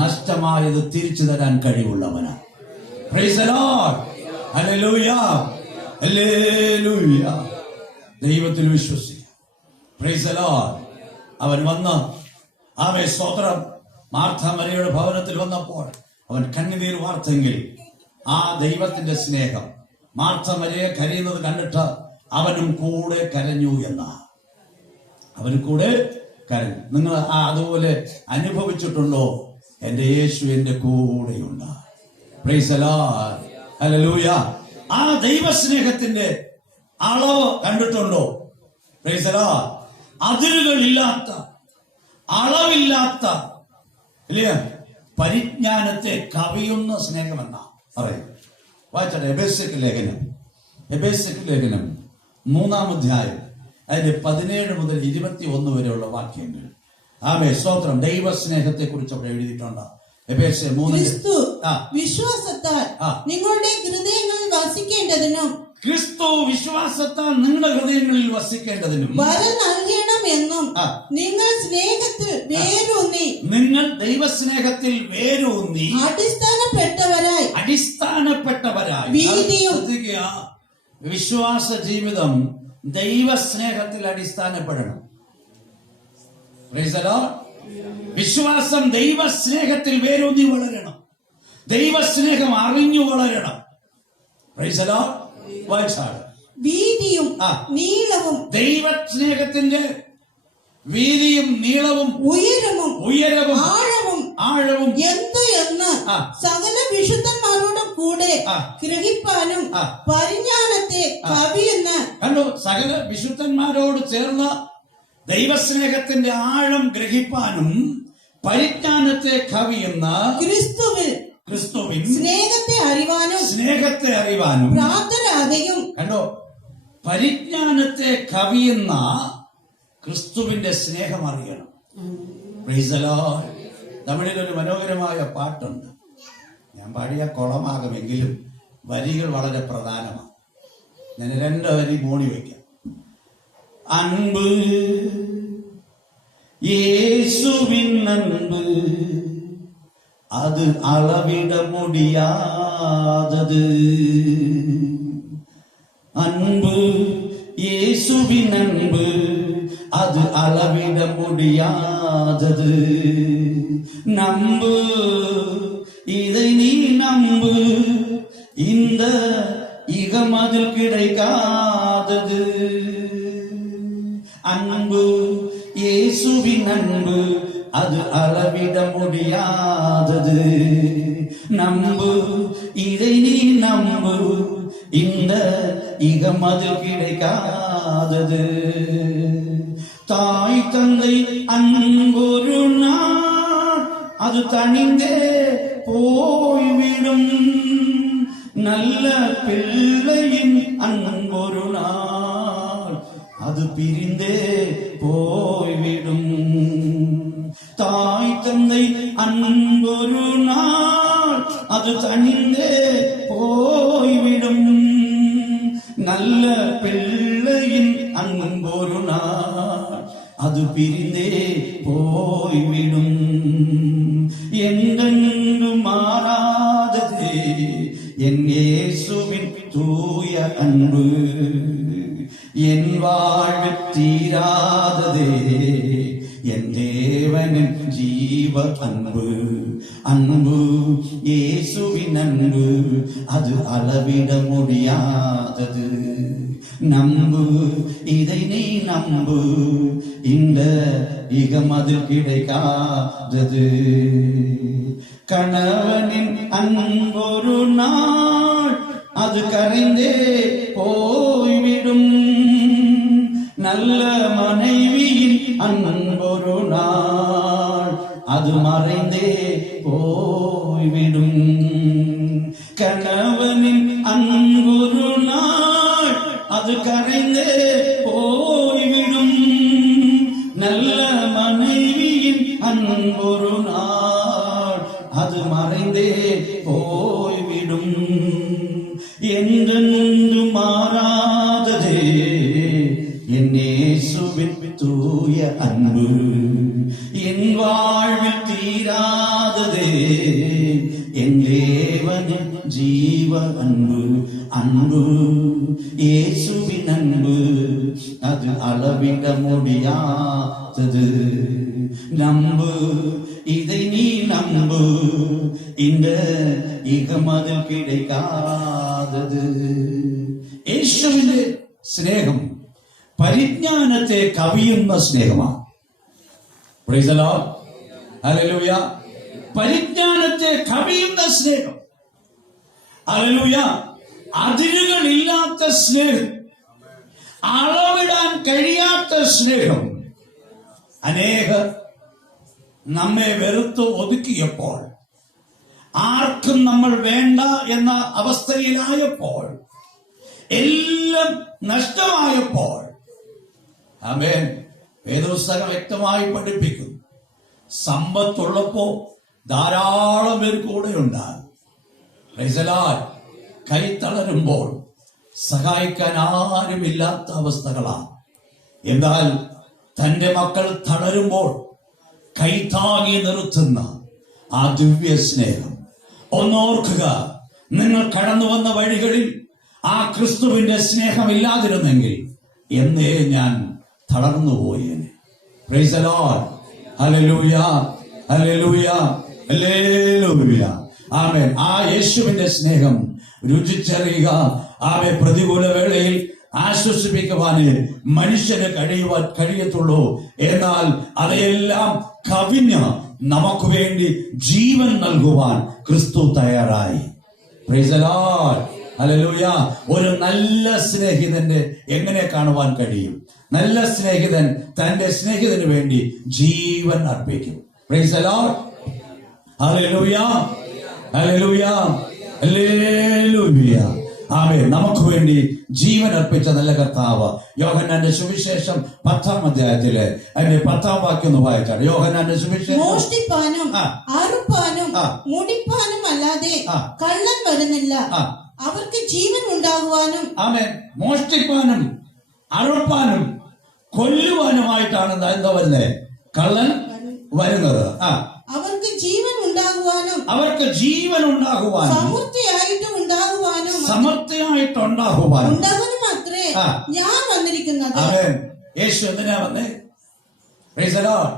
നഷ്ടമായത് തിരിച്ചു തരാൻ കഴിവുള്ളവനാ. പ്രൈസ് ദി ലോർഡ്, ഹല്ലേലൂയ, ഹല്ലേലൂയ. ദൈവത്തിൽ വിശ്വസിക്കുക. Praise the Lord. അവൻ വന്ന് ആമേൻ, സ്തോത്രം, മാർത്ത മറിയയുടെ ഭവനത്തിൽ വന്നപ്പോൾ അവൻ കണ്ണുനീർ വാർത്തെങ്കിൽ ആ ദൈവത്തിന്റെ സ്നേഹം മാർത്ത മറിയെ കരയുന്നത് കണ്ടിട്ട് അവനും കൂടെ കരഞ്ഞു എന്ന അവനും കൂടെ കരഞ്ഞു. നിങ്ങൾ അതുപോലെ അനുഭവിച്ചിട്ടുണ്ടോ? എന്റെ യേശു എന്റെ കൂടെയുണ്ട്. Price the Lord, hallelujah. ആ ദൈവസ്നേഹത്തിന്റെ അളവ് കണ്ടിട്ടുണ്ടോ? Price the Lord. അതിരുകളില്ലാത്ത, അളവില്ലാത്ത, ഇല്ലേ, പരിജ്ഞാനത്തെ കവിയുന്ന സ്നേഹമെന്ന പറയും. വായിച്ചോട്ടെ, എബേസ്യർക്ക് ലേഖനം, എബേസ്യർക്ക് ലേഖനം 3-ാം അധ്യായം അതിന്റെ 17 മുതൽ 21 വരെയുള്ള വാക്യങ്ങൾ. ആമേൻ, സ്തോത്രം. ദൈവസ്നേഹത്തെ കുറിച്ച് അവിടെ എഴുതിയിട്ടുണ്ട്. എബേസ്യർ 3. ക്രിസ്തു വിശ്വാസത്താൽ നിങ്ങളുടെ ഹൃദയങ്ങളിൽ വസിക്കേണ്ടതിനും, ക്രിസ്തു വിശ്വാസത്താൽ നിങ്ങളുടെ ഹൃദയങ്ങളിൽ വസിക്കേണ്ടതിനും വരം നൽകണമെന്നും നിങ്ങൾ സ്നേഹത്തിൽ വേരൂന്നി, നിങ്ങൾ ദൈവസ്നേഹത്തിൽ വേരൂന്നി അടിസ്ഥാനപ്പെട്ടവരായി വീതിയും. വിശ്വാസ ജീവിതം ദൈവസ്നേഹത്തിൽ അടിസ്ഥാനപ്പെടണം. Price the Lord. വിശ്വാസം ദൈവസ്നേഹത്തിൽ വേരൂന്നി വളരണം. ദൈവസ്നേഹം അറിഞ്ഞു വളരണം. Price the Lord. വീതിയും നീളവും, ദൈവസ്നേഹത്തിന്റെ വീതിയും നീളവും ഉയരവും ആഴവും എന്ത് എന്ന് സകല വിശുദ്ധന്മാരോടും കൂടെ ഗ്രഹിപ്പാനും പരിജ്ഞാനത്തെ കവിയുന്ന, കണ്ടോ, സകല വിശുദ്ധന്മാരോട് ചേർന്ന് ദൈവസ്നേഹത്തിന്റെ ആഴം ഗ്രഹിപ്പാനും പരിജ്ഞാനത്തെ കവിയുന്ന ക്രിസ്തുവിൻ സ്നേഹത്തെ അറിവാനും പ്രാപ്തരാകുകയും. കണ്ടോ, പരിജ്ഞാനത്തെ കവിയുന്ന ക്രിസ്തുവിന്റെ സ്നേഹം അറിയണം. Price the Lord. തമിഴിലൊരു മനോഹരമായ പാട്ടുണ്ട്. ഞാൻ പാടിയ കുളമാകുമെങ്കിലും വരികൾ വളരെ പ്രധാനമാണ്. ഞാൻ 2 വരി മോണി വയ്ക്കാം. അൻപ്, യേശുവിൻ അൻപ്, அது அளவிட முடியாதது. அன்பு, இயேசுவின் அன்பு, அது அளவிட முடியாதது. நம்பு, இதை நீ நம்பு, இந்த இகமதில் கிடைக்காதது. அன்பு, இயேசுவின் அன்பு, அது அளவிட முடியாதது. நம்பு, இதை நீ நம்பு, இந்த இகமதில் கிடைக்காதது. தாய் தந்தை அன்பொரு நாள் அது தனிந்தே போய்விடும். நல்ல பிள்ளையின் அன்பொரு நாள் அது பிரிந்தே போய்விடும். தாய் தந்தை அன்பொரு நாள் அது தனிந்தே போய்விடும். நல்ல பிள்ளையின் அன்பொரு நாள் அது பிரிந்தே போய்விடும். என்றென்றும் மாறாதது என் இயேசுவின் தூய அன்பு. என் வாழ்வு தீராததே என் தேவன் தேவனின் ஜீவ அன்பு அன்பு இயேசுவின் அன்பு அது அளவிட முடியாதது. நம்பு, இதை நீ நம்பு, இந்த இகம் அதில் கிடைக்காதது. கணவனின் அன்பொரு நாள் அது கரைந்தே போய்விடும். நல்ல மனைவியின் அன்பொரு நாள் அது மறைந்தே போய்விடும். கணவனின் அன்பொரு நாள் அது கரைந்தே போய்விடும். நல்ல மனைவியின் அன்பொரு நாள் அது மறைந்தே போய்விடும். என்றென்று மாறாததே என் இயேசுவின் தூய அன்பு. என் வாழ்வில் தீராததே என் தேவனின் ஜீவ அன்பு. அன்பு இயேசுவின் அன்பு அது அளவிட முடியாதது. நம்பு, இதை நீ நம்பு, இந்த ഇഹമതിൽ കിടക്കാതത്. യേശുവിന്റെ സ്നേഹം പരിജ്ഞാനത്തെ കവിയുന്ന സ്നേഹമാണ്. പ്രൈസ് ദി ലോർഡ്, ഹല്ലേലൂയ. പരിജ്ഞാനത്തെ കവിയുന്ന സ്നേഹം, ഹല്ലേലൂയ. അതിരുകളില്ലാത്ത സ്നേഹം, അളവിടാൻ കഴിയാത്ത സ്നേഹം. അനേകർ നമ്മെ വെറുത്ത് ഒതുക്കിയപ്പോൾ, ആർക്കും നമ്മൾ വേണ്ട എന്ന അവസ്ഥയിലായപ്പോൾ, എല്ലാം നഷ്ടമായപ്പോൾ, ആമേൻ, വേദപുസ്തകം വ്യക്തമായി പഠിപ്പിക്കുന്നു, സമ്പത്തുള്ളപ്പോ ധാരാളം പേർ കൂടെ ഉണ്ടാകും. Price the Lord. കൈ തളരുമ്പോൾ സഹായിക്കാൻ ആരുമില്ലാത്ത അവസ്ഥകളാണ്. എന്നാൽ തന്റെ മക്കൾ തളരുമ്പോൾ കൈത്താങ്ങി നിർത്തുന്ന ആ ദിവ്യ സ്നേഹം ഒന്നോർക്കുക. നിങ്ങൾ കടന്നു വന്ന വഴികളിൽ ആ ക്രിസ്തുവിന്റെ സ്നേഹമില്ലാതിരുന്നെങ്കിൽ എന്നേ ഞാൻ തളർന്നുപോയേനെ. പ്രൈസ് ദി ലോർഡ്, ഹല്ലേലൂയ, ഹല്ലേലൂയ, ഹല്ലേലൂയ, ആമേൻ. ആ യേശുവിന്റെ സ്നേഹം രുചിച്ചറിയുക. ആമേൻ. പ്രതികൂല വേളയിൽ ആശ്വസിപ്പിക്കുവാന് മനുഷ്യന് കഴിയത്തുള്ളൂ. എന്നാൽ അതെല്ലാം കവിഞ്ഞ് നമുക്ക് വേണ്ടി ജീവൻ നൽകുവാൻ ക്രിസ്തു തയ്യാറായി. Price the Lord, hallelujah. ഒരു നല്ല സ്നേഹിതന്റെ എങ്ങനെ കാണുവാൻ കഴിയും? നല്ല സ്നേഹിതൻ തന്റെ സ്നേഹിതന് വേണ്ടി ജീവൻ അർപ്പിക്കും. പ്രൈസ് ദി ലോർഡ്, ഹല്ലേലൂയ, ഹല്ലേലൂയ, ഹല്ലേലൂയ, ആമേൻ. നമുക്ക് വേണ്ടി ജീവൻ അർപ്പിച്ച നല്ല കർത്താവ്. യോഹന്നാന്റെ സുവിശേഷം 10-ാം അധ്യായത്തിലെ അതിന്റെ 10-ാം വാക്യം ഒന്ന് വായിച്ചാണ്. യോഹന്നാന്റെ സുവിശേഷം. മോഷ്ടിപ്പാനും അറുപ്പാനും മുടിപ്പാനും അല്ലാതെ കള്ളൻ വരുന്നില്ല, അവർക്ക് ജീവൻ ഉണ്ടാകുവാനും. ആമേൻ. മോഷ്ടിപ്പാനും അറുപ്പാനും കൊല്ലുവാനുമായിട്ടാണ് എന്താ വരുന്നത്? കള്ളൻ വരുന്നത്. അവർക്ക് ജീവൻ ഉണ്ടാകുവാനും, അവർക്ക് ജീവൻ ഉണ്ടാകുവാനും, സമൃദ്ധിയായിട്ടുണ്ടാകുവാനും മാത്രമേ ഞാൻ വന്നിരിക്കുന്നത്. യേശു എന്തിനാ വന്നേ? Praise the Lord.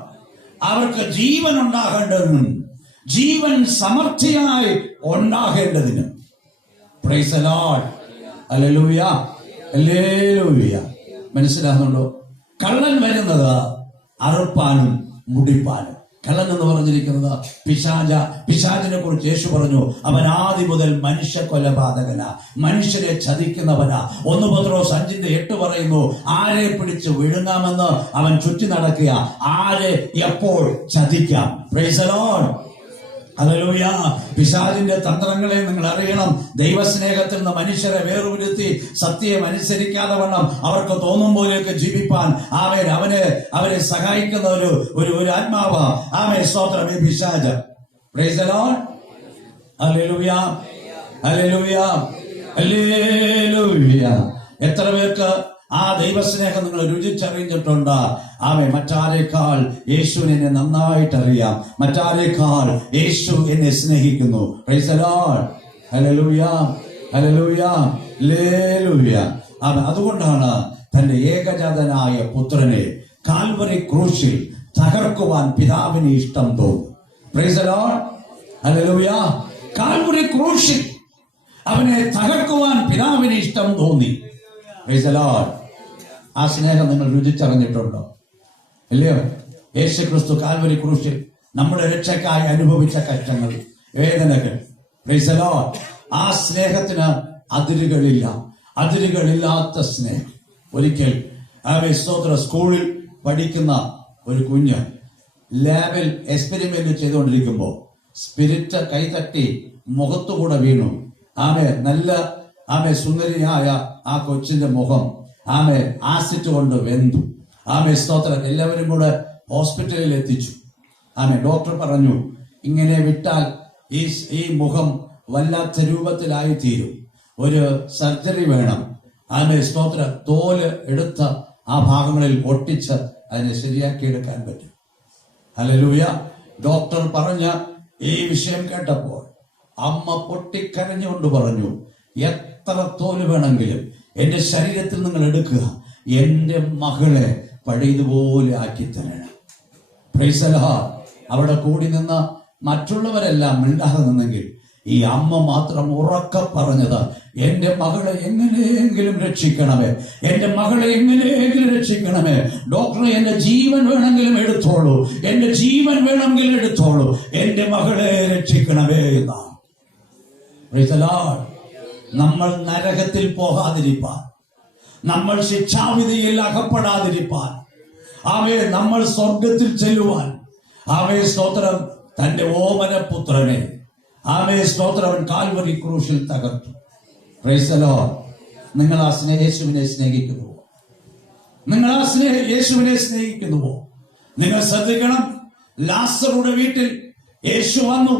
അവർക്ക് ജീവൻ ഉണ്ടാകേണ്ടതിനും ജീവൻ സമൃദ്ധിയായി ഉണ്ടാകേണ്ടതിനും. പ്രൈസ് ദി ലോർഡ്, ഹല്ലേലൂയ, ഹല്ലേലൂയ. മനസ്സിലാകുന്നുണ്ടോ? കള്ളൻ വരുന്നത് അറുപ്പാനും മുടിപ്പാനും. കള്ളൻ എന്ന് പറഞ്ഞിരിക്കുന്നത് പിശാചിനെ കുറിച്ച് യേശു പറഞ്ഞു, അവൻ ആദ്യം മുതൽ മനുഷ്യ കൊലപാതകനാ, മനുഷ്യരെ ചതിക്കുന്നവനാ. 1 പത്രോസ് 5:8 പറയുന്നു, ആരെ പിടിച്ച് വിഴുങ്ങാമെന്ന് അവൻ ചുറ്റി നടക്കുക, ആരെ എപ്പോൾ ചതിക്കാം. പ്രൈസ് ദി ലോർഡ്, ഹല്ലേലൂയ. പിശാചിന്റെ തന്ത്രങ്ങളെ നിങ്ങൾ അറിയണം. ദൈവസ്നേഹത്തിൽ നിന്ന് മനുഷ്യരെ വേർപെടുത്തി സത്യം അനുസരിക്കാതെ വണ്ണം അവർക്ക് തോന്നും പോലെയൊക്കെ ജീവിപ്പാൻ അവരെ സഹായിക്കുന്ന ഒരു ആത്മാവ്. ആമേൻ, സ്തോത്രം. ഈ പിശാച്. പ്രൈസ് ദി ലോർഡ്, ഹല്ലേലൂയ, ഹല്ലേലൂയ, ഹല്ലേലൂയ. എത്ര പേർക്ക് ആ ദൈവസ്നേഹം നിങ്ങൾ രുചിച്ചറിഞ്ഞിട്ടുണ്ട്? ആമേൻ. മറ്റാരേക്കാൾ യേശുവിനെ എന്നെ നന്നായിട്ട് അറിയാം, മറ്റാരേക്കാൾ യേശു എന്നെ സ്നേഹിക്കുന്നു. പ്രൈസ് ദി ലോർഡ്, ഹല്ലേലൂയ, ഹല്ലേലൂയ, ഹല്ലേലൂയ. ആമേൻ. അതുകൊണ്ടാണ് തന്റെ ഏകജാതനായ പുത്രനെ കാൽവരി ക്രൂശിൽ തകർക്കുവാൻ പിതാവിന് ഇഷ്ടം തോന്നും. Price the Lord. Hallelujah. Calvary ക്രൂശിൽ അവനെ തകർക്കുവാൻ പിതാവിന് ഇഷ്ടം തോന്നി. Price the Lord. ആ സ്നേഹം നിങ്ങൾ രുചിച്ചറിഞ്ഞിട്ടുണ്ടോ? ഇല്ലയോ? യേശുക്രിസ്തു കാൽവരി ക്രൂശിൽ നമ്മുടെ രക്ഷയ്ക്കായി അനുഭവിച്ച കഷ്ടങ്ങൾ, വേദനകൾ. Price the Lord. ആ സ്നേഹത്തിന് അതിരുകളില്ല, അതിരുകളില്ലാത്ത സ്നേഹം. ഒരിക്കൽ സ്തോത്ര സ്കൂളിൽ പഠിക്കുന്ന ഒരു കുഞ്ഞ് ലാബിൽ എക്സ്പെരിമെന്റ് ചെയ്തുകൊണ്ടിരിക്കുമ്പോൾ സ്പിരിറ്റ് കൈതട്ടി മുഖത്തുകൂടെ വീണു. നല്ല സുന്ദരിയായ ആ കൊച്ചിന്റെ മുഖം ആസിഡ് കൊണ്ട് വെന്തു. സ്തോത്രം. എല്ലാവരും കൂടെ ഹോസ്പിറ്റലിൽ എത്തിച്ചു. ഡോക്ടർ പറഞ്ഞു, ഇങ്ങനെ വിട്ടാൽ ഈ മുഖം വല്ലാത്ത രൂപത്തിലായി തീരും, ഒരു സർജറി വേണം. സ്തോത്ര. തോല് എടുത്ത ആ ഭാഗങ്ങളിൽ ഒട്ടിച്ച് അതിനെ ശരിയാക്കിയെടുക്കാൻ പറ്റും. ഹല്ലേലൂയ. ഡോക്ടർ പറഞ്ഞ ഈ വിഷയം കേട്ടപ്പോൾ അമ്മ പൊട്ടിക്കരഞ്ഞുകൊണ്ട് പറഞ്ഞു, എത്ര തോല് വേണമെങ്കിലും എന്റെ ശരീരത്തിൽ നിങ്ങൾ എടുക്കുക, എന്റെ മകളെ പഴയതുപോലെ ആക്കി തരണം. Price the Lord. അവിടെ കൂടി നിന്ന മറ്റുള്ളവരെല്ലാം മിണ്ടാതെ നിന്നെങ്കിൽ ഈ അമ്മ മാത്രം ഉറക്കെ പറഞ്ഞത്, എന്റെ മകളെ എങ്ങനെയെങ്കിലും രക്ഷിക്കണമേ, എന്റെ മകളെ എങ്ങനെയെങ്കിലും രക്ഷിക്കണമേ. ഡോക്ടറെ, എന്റെ ജീവൻ വേണമെങ്കിലും എടുത്തോളൂ, എന്റെ ജീവൻ വേണമെങ്കിലും എടുത്തോളൂ, എന്റെ മകളെ രക്ഷിക്കണമേ എന്നാണ്. Price the Lord. നമ്മൾ നരകത്തിൽ പോകാതിരിപ്പാൻ, നമ്മൾ ശിക്ഷാവിധിയിൽ അകപ്പെടാതിരിപ്പാൻ, നമ്മൾ സ്വർഗത്തിൽ ചെല്ലുവാൻ സ്തോത്രം തന്റെ ഓമന പുത്രനെ സ്തോത്രം അവൻ കാൽവരി ക്രൂശിൽ തകർത്തു. Price the Lord. നിങ്ങൾ ആ യേശുവിനെ സ്നേഹിക്കുന്നുവോ? നിങ്ങൾ ആ യേശുവിനെ സ്നേഹിക്കുന്നുവോ? നിങ്ങൾ ശ്രദ്ധിക്കണം. ലാസറുടെ വീട്ടിൽ യേശു വന്നു.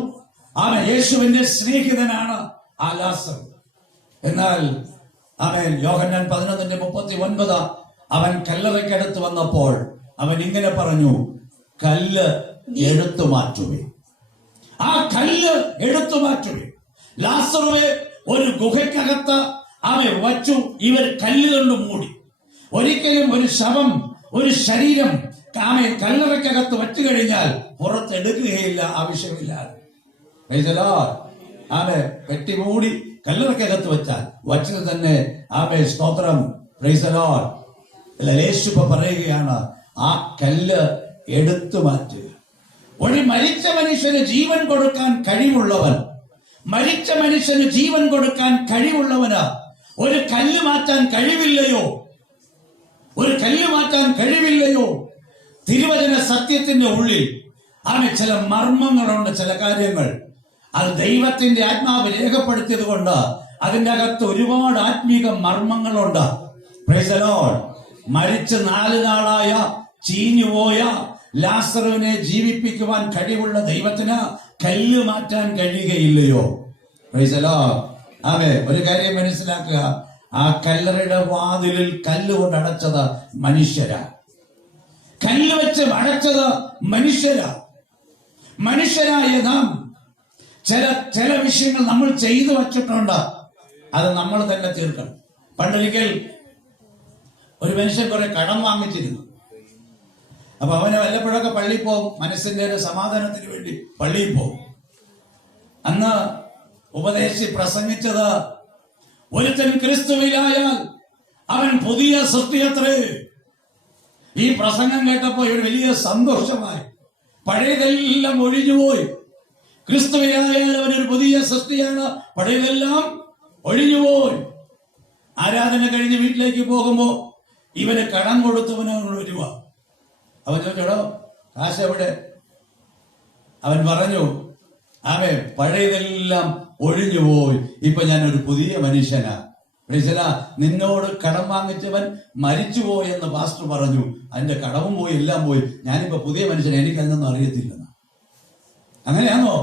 യേശുവിന്റെ സ്നേഹിതനാണ് ആ ലാസർ. എന്നാൽ യോഹന്നാൻ 11:39 അവൻ കല്ലറയ്ക്കടുത്ത് വന്നപ്പോൾ അവൻ ഇങ്ങനെ പറഞ്ഞു, കല്ല് എടുത്തു മാറ്റുവേ. ആ കല്ല് എടുത്തു മാറ്റുവേ. ലാസറുവെ ഒരു ഗുഹയ്ക്കകത്ത് വച്ചു ഇവർ കല്ലുകൊണ്ട് മൂടി. ഒരിക്കലും ഒരു ശവം, ഒരു ശരീരം കല്ലറയ്ക്കകത്ത് വച്ചു കഴിഞ്ഞാൽ പുറത്തെടുക്കുകയില്ല, ആവശ്യമില്ലാതെ. പെട്ടി മൂടി കല്ലറയ്ക്കകത്ത് വെച്ചാൽ വച്ചത് തന്നെ സ്തോത്രം. Price the Lord. യേശു പറയുകയാണ്, ആ കല്ല് എടുത്തു മാറ്റുക. ഒരു മരിച്ച മനുഷ്യന് ജീവൻ കൊടുക്കാൻ കഴിവുള്ളവൻ, മരിച്ച മനുഷ്യന് ജീവൻ കൊടുക്കാൻ കഴിവുള്ളവന് ഒരു കല്ല് മാറ്റാൻ കഴിവില്ലയോ? ഒരു കല്ല് മാറ്റാൻ കഴിവില്ലയോ? തിരുവചന സത്യത്തിന്റെ ഉള്ളിൽ ചില മർമ്മങ്ങളുണ്ട്, ചില കാര്യങ്ങൾ. അത് ദൈവത്തിന്റെ ആത്മാവ് രേഖപ്പെടുത്തിയത് കൊണ്ട് അതിന്റെ അകത്ത് ഒരുപാട് ആത്മീക മർമ്മങ്ങളുണ്ട്. Price the Lord. മരിച്ച് 4 നാളായ ചീഞ്ഞുപോയ ലാസറുവിനെ ജീവിപ്പിക്കുവാൻ കഴിവുള്ള ദൈവത്തിന് കല്ല് മാറ്റാൻ കഴിയുകയില്ലയോ? Price the Lord. ഒരു കാര്യം മനസ്സിലാക്കുക, ആ കല്ലറയുടെ വാതിലിൽ കല്ലുകൊണ്ട് അടച്ചത് മനുഷ്യരാ. കല്ല് വെച്ച് അടച്ചത് മനുഷ്യരാ. മനുഷ്യരായ നാം ചില വിഷയങ്ങൾ നമ്മൾ ചെയ്തു വച്ചിട്ടുണ്ട്, അത് നമ്മൾ തന്നെ തീർക്കണം. പണ്ടൊരിക്കൽ ഒരു മനുഷ്യൻ കുറെ കടം വാങ്ങിച്ചിരുന്നു. അപ്പൊ അവന് വല്ലപ്പോഴൊക്കെ പള്ളിയിൽ പോകും, മനസ്സിന്റെ ഒരു സമാധാനത്തിന് വേണ്ടി പള്ളിയിൽ പോകും. അന്ന് ഉപദേശി പ്രസംഗിച്ചത്, ഒരുത്തൻ ക്രിസ്തുവിലായാൽ അവൻ പുതിയ സൃഷ്ടിയത്രേ. ഈ പ്രസംഗം കേട്ടപ്പോ ഒരു വലിയ സന്തോഷമായി. പഴയതെല്ലാം ഒഴിഞ്ഞുപോയി. ക്രിസ്തുവിലായാൽ അവനൊരു പുതിയ സൃഷ്ടിയാണ്, പഴയതെല്ലാം ഒഴിഞ്ഞുപോയി. ആരാധന കഴിഞ്ഞ് വീട്ടിലേക്ക് പോകുമ്പോ ഇവന് കടം കൊടുത്തവന് രൂപ. അവൻ ചോദിച്ചോടോ കാശ് എവിടെ? അവൻ പറഞ്ഞു, പഴയതെല്ലാം ഒഴിഞ്ഞുപോയി, ഇപ്പൊ ഞാനൊരു പുതിയ മനുഷ്യനാ. നിന്നോട് കടം വാങ്ങിച്ചവൻ മരിച്ചുപോയെന്ന് പാസ്റ്റർ പറഞ്ഞു. അതിന്റെ കടവും പോയി, എല്ലാം പോയി. ഞാനിപ്പോ പുതിയ മനുഷ്യൻ, എനിക്ക് അതിനൊന്നും അറിയത്തില്ലെന്ന്. അങ്ങനെയാണോ?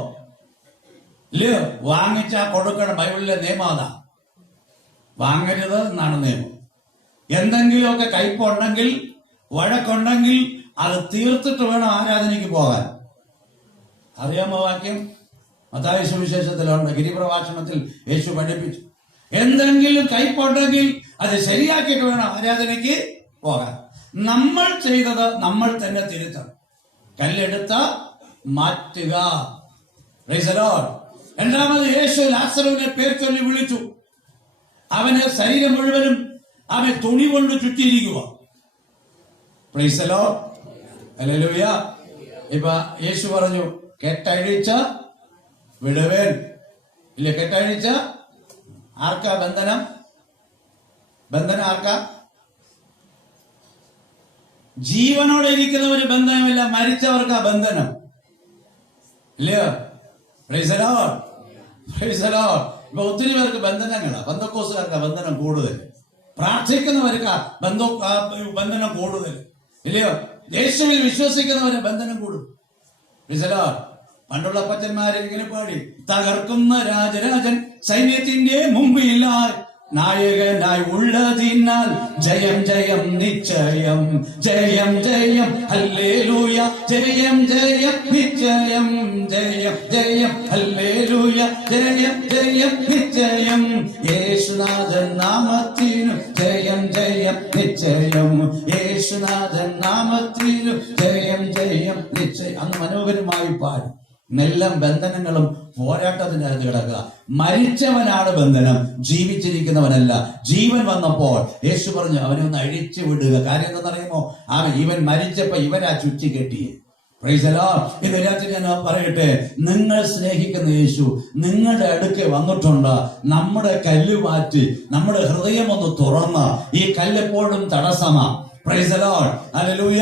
ഇല്ലയോ? വാങ്ങിച്ചാ കൊടുക്കണം. ബൈബിളിലെ നിയമം അതാ, വാങ്ങരുത് എന്നാണ് നിയമം. എന്തെങ്കിലുമൊക്കെ കയ്പുണ്ടെങ്കിൽ, വഴക്കുണ്ടെങ്കിൽ അത് തീർത്തിട്ട് വേണം ആരാധനയ്ക്ക് പോകാൻ. അറിയാമോ വാക്യം? മത്തായി സുവിശേഷത്തിലുണ്ട്, ഗിരിപ്രഭാഷണത്തിൽ യേശു പഠിപ്പിച്ചു. എന്തെങ്കിലും കയ്പുണ്ടെങ്കിൽ അത് ശരിയാക്കിയിട്ട് വേണം ആരാധനയ്ക്ക് പോകാൻ. നമ്മൾ ചെയ്തത് നമ്മൾ തന്നെ തിരുത്തണം. കല്ലെടുത്ത മാറ്റുക. Praise the Lord. രണ്ടാമത് യേശു ലാസറുവിനെ പേർ ചൊല്ലി വിളിച്ചു. അവന് ശരീരം മുഴുവനും അവൻ തുണി കൊണ്ട് ചുറ്റിയിരിക്കുക. Praise the Lord. ഹല്ലേലൂയ. ഇപ്പൊ യേശു പറഞ്ഞു, കെട്ടഴിച്ച വിടുവേൻ. ഇല്ല, കെട്ടഴിച്ച ആർക്കാ ബന്ധനം? ബന്ധനം ആർക്കാ? ജീവനോടെ ഇരിക്കുന്നവര് ബന്ധനമില്ല, മരിച്ചവർക്കാ ബന്ധനം. ഇല്ലയോ? Price the Lord. Price the Lord. ഇപ്പൊ ഒത്തിരി പേർക്ക് ബന്ധനങ്ങളാ. പെന്തക്കോസ്തുകാർക്കാ ബന്ധനം കൂടുതൽ, പ്രാർത്ഥിക്കുന്നവർക്കാ ബന്ധനം കൂടുതൽ. ഇല്ലയോ? യേശുവിൽ വിശ്വസിക്കുന്നവരെ ബന്ധനം കൂടും. Price the Lord. പണ്ടുള്ള അപ്പച്ചന്മാരെ ഇങ്ങനെ പാടി, തകർക്കുന്ന രാജരാജൻ സൈന്യത്തിന്റെ മുമ്പില്ല, നായകനായി ഉള്ളതിനാൽ ജയം ജയം നിശ്ചയം, ജയം ജയം ഹല്ലേലൂയ, ജയം ജയം നിശ്ചയം, ജയം ജയം ഹല്ലേലൂയ, ജയം ജയം നിശ്ചയം, യേശുനാഥൻ നാമത്തിനു ജയം ജയം നിശ്ചയം, യേശുനാഥൻ നാമത്തിനു ജയം ജയം നിശ്ചയം. അന്ന് മനോഹരമായി പാടും. എല്ലാം ബന്ധനങ്ങളും പോരാട്ടത്തിനകത്ത് കിടക്കുക. മരിച്ചവനാണ് ബന്ധനം, ജീവിച്ചിരിക്കുന്നവനല്ല. ജീവൻ വന്നപ്പോൾ യേശു പറഞ്ഞു അവനെ ഒന്ന് അഴിച്ചു വിടുക. കാര്യം എന്താണെന്നറിയുമോ? ഇവൻ മരിച്ചപ്പോ ഇവനാ ചുറ്റി കെട്ടിയേ. Price the Lord. ഇന്ന് രാത്രി ഞാൻ പറയട്ടെ, നിങ്ങൾ സ്നേഹിക്കുന്ന യേശു നിങ്ങളുടെ അടുക്കെ വന്നിട്ടുണ്ട്. നമ്മുടെ കല്ല് മാറ്റി നമ്മുടെ ഹൃദയം ഒന്ന് തുറന്ന്, ഈ കല്ലെപ്പോഴും തടസ്സമാ. Praise the Lord. ഹല്ലേലൂയ.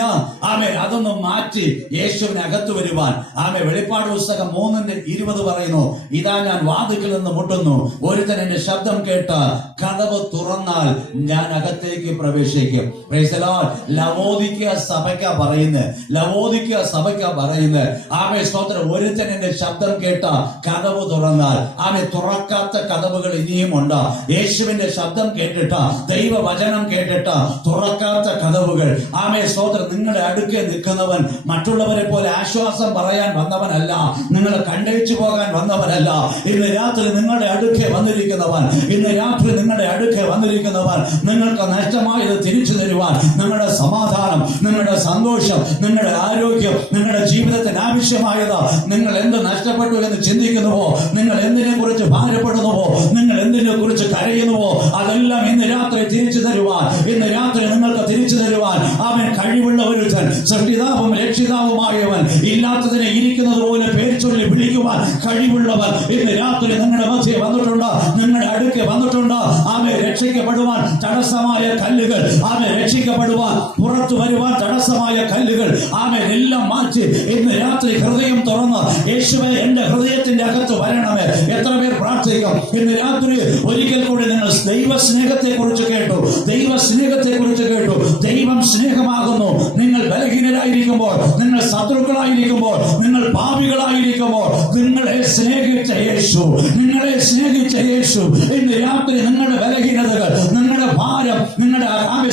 ആമേൻ. അതൊന്ന് മാറ്റി യേശുവിനകത്ത് വരുവാൻ. ആമേൻ. വെളിപ്പാട് പുസ്തകം 3:20 പറയുന്നു, ഇതാ ഞാൻ വാതിൽക്കൽ നിന്ന് മുട്ടുന്നു, ഒരുത്തൻ എന്റെ ശബ്ദം കേട്ട് കതവ് തുറന്നാൽ ഞാൻ അകത്തേക്ക് പ്രവേശിക്കും. Praise the Lord. ലവോദിക്ക സഭയ്ക്കാ പറയുന്നത്, ലവോദിക്ക സഭയ്ക്കാ പറയുന്നത്. ആമേൻ. സ്തോത്രം. ഒരുത്തൻ എന്റെ ശബ്ദം കേട്ട കതവ് തുറന്നാൽ, ആമേൻ, തുറക്കാത്ത കതവുകൾ ഇനിയുമുണ്ട്. യേശുവിന്റെ ശബ്ദം കേട്ടിട്ട്, ദൈവവചനം കേട്ടിട്ട് തുറക്കാത്ത കതവുകൾ. ആമേൻ. സ്തോത്രം. നിങ്ങളുടെ അടുക്കെ നിൽക്കുന്നവൻ മറ്റുള്ളവരെ പോലെ ആശ്വാസം പറയാൻ വന്നവനല്ല, നിങ്ങളെ കണ്ടേച്ചു പോകാൻ വന്നവനല്ല. ഇന്ന് രാത്രി നിങ്ങളുടെ അടുക്കെ വന്നിരിക്കുന്നവൻ, ഇന്ന് രാത്രി നിങ്ങളുടെ അടുക്കെ വന്നിരിക്കുന്നവൻ നിങ്ങൾക്ക് നഷ്ടമായത് തിരിച്ചു തരുവാൻ, നിങ്ങളുടെ സമാധാനം, നിങ്ങളുടെ സന്തോഷം, നിങ്ങളുടെ ആരോഗ്യം, നിങ്ങളുടെ ജീവിതത്തിന് ആവശ്യമായത് നിങ്ങൾ എന്ത് നഷ്ടപ്പെട്ടു എന്ന് ചിന്തിക്കുന്നുവോ, നിങ്ങൾ എന്തിനെ കുറിച്ച് ഭാരപ്പെടുന്നുവോ, നിങ്ങൾ എന്തിനെ കുറിച്ച് കരയുന്നുവോ, അതെല്ലാം ഇന്ന് രാത്രി തിരിച്ചു തരുവാൻ, ഇന്ന് രാത്രി നിങ്ങൾക്ക് തിരിച്ചു തരുവാൻ അവൻ കഴിവുള്ള ഒരുത്തൻ, സൃഷ്ടിതാവും രക്ഷിതാവുമായവൻ, ഇല്ലാത്തതിനെ ഇരിക്കുന്നത് പോലെ പേര് ചൊല്ലി വിളിക്കുവാൻ കഴിവുള്ളവൻ ഇന്ന് രാത്രി നിങ്ങളുടെ മധ്യേ വന്നിട്ടുണ്ട്, നിങ്ങളുടെ അടുക്കെ വന്നിട്ടുണ്ട്. ആമേ. രക്ഷിക്കപ്പെടുവാൻ തടസ്സമായ കല്ലുകൾ, ആമേ, രക്ഷിക്കപ്പെടുവാൻ പുറത്തു വരുവാൻ തടസ്സമായ കല്ലുകൾ, ആമേ, എല്ലാം മാറ്റി ഇന്ന് രാത്രി ഹൃദയം തുറന്ന് യേശുവേ എന്റെ ഹൃദയത്തിന്റെ അകത്ത് വരണമേ. എത്ര പേർ പ്രാർത്ഥിക്കും ഇന്ന് രാത്രി? ഒരിക്കൽ കൂടി നിങ്ങൾ ദൈവ സ്നേഹത്തെ കുറിച്ച് കേട്ടു, ദൈവ സ്നേഹത്തെ കുറിച്ച് കേട്ടു. ദൈവം സ്നേഹമാകുന്നു. നിങ്ങൾ ബലഹീനരായിരിക്കുമ്പോൾ, നിങ്ങൾ ശത്രുക്കളായിരിക്കുമ്പോൾ, നിങ്ങൾ പാപികളായിരിക്കുമ്പോൾ നിങ്ങളെ സ്നേഹിച്ച യേശു, നിങ്ങളെ സ്നേഹിച്ച യേശു ഇന്ന് രാത്രി നിങ്ങളുടെ ബലഹീനതകൾ, നിങ്ങളുടെ ഭാരം, നിങ്ങളുടെ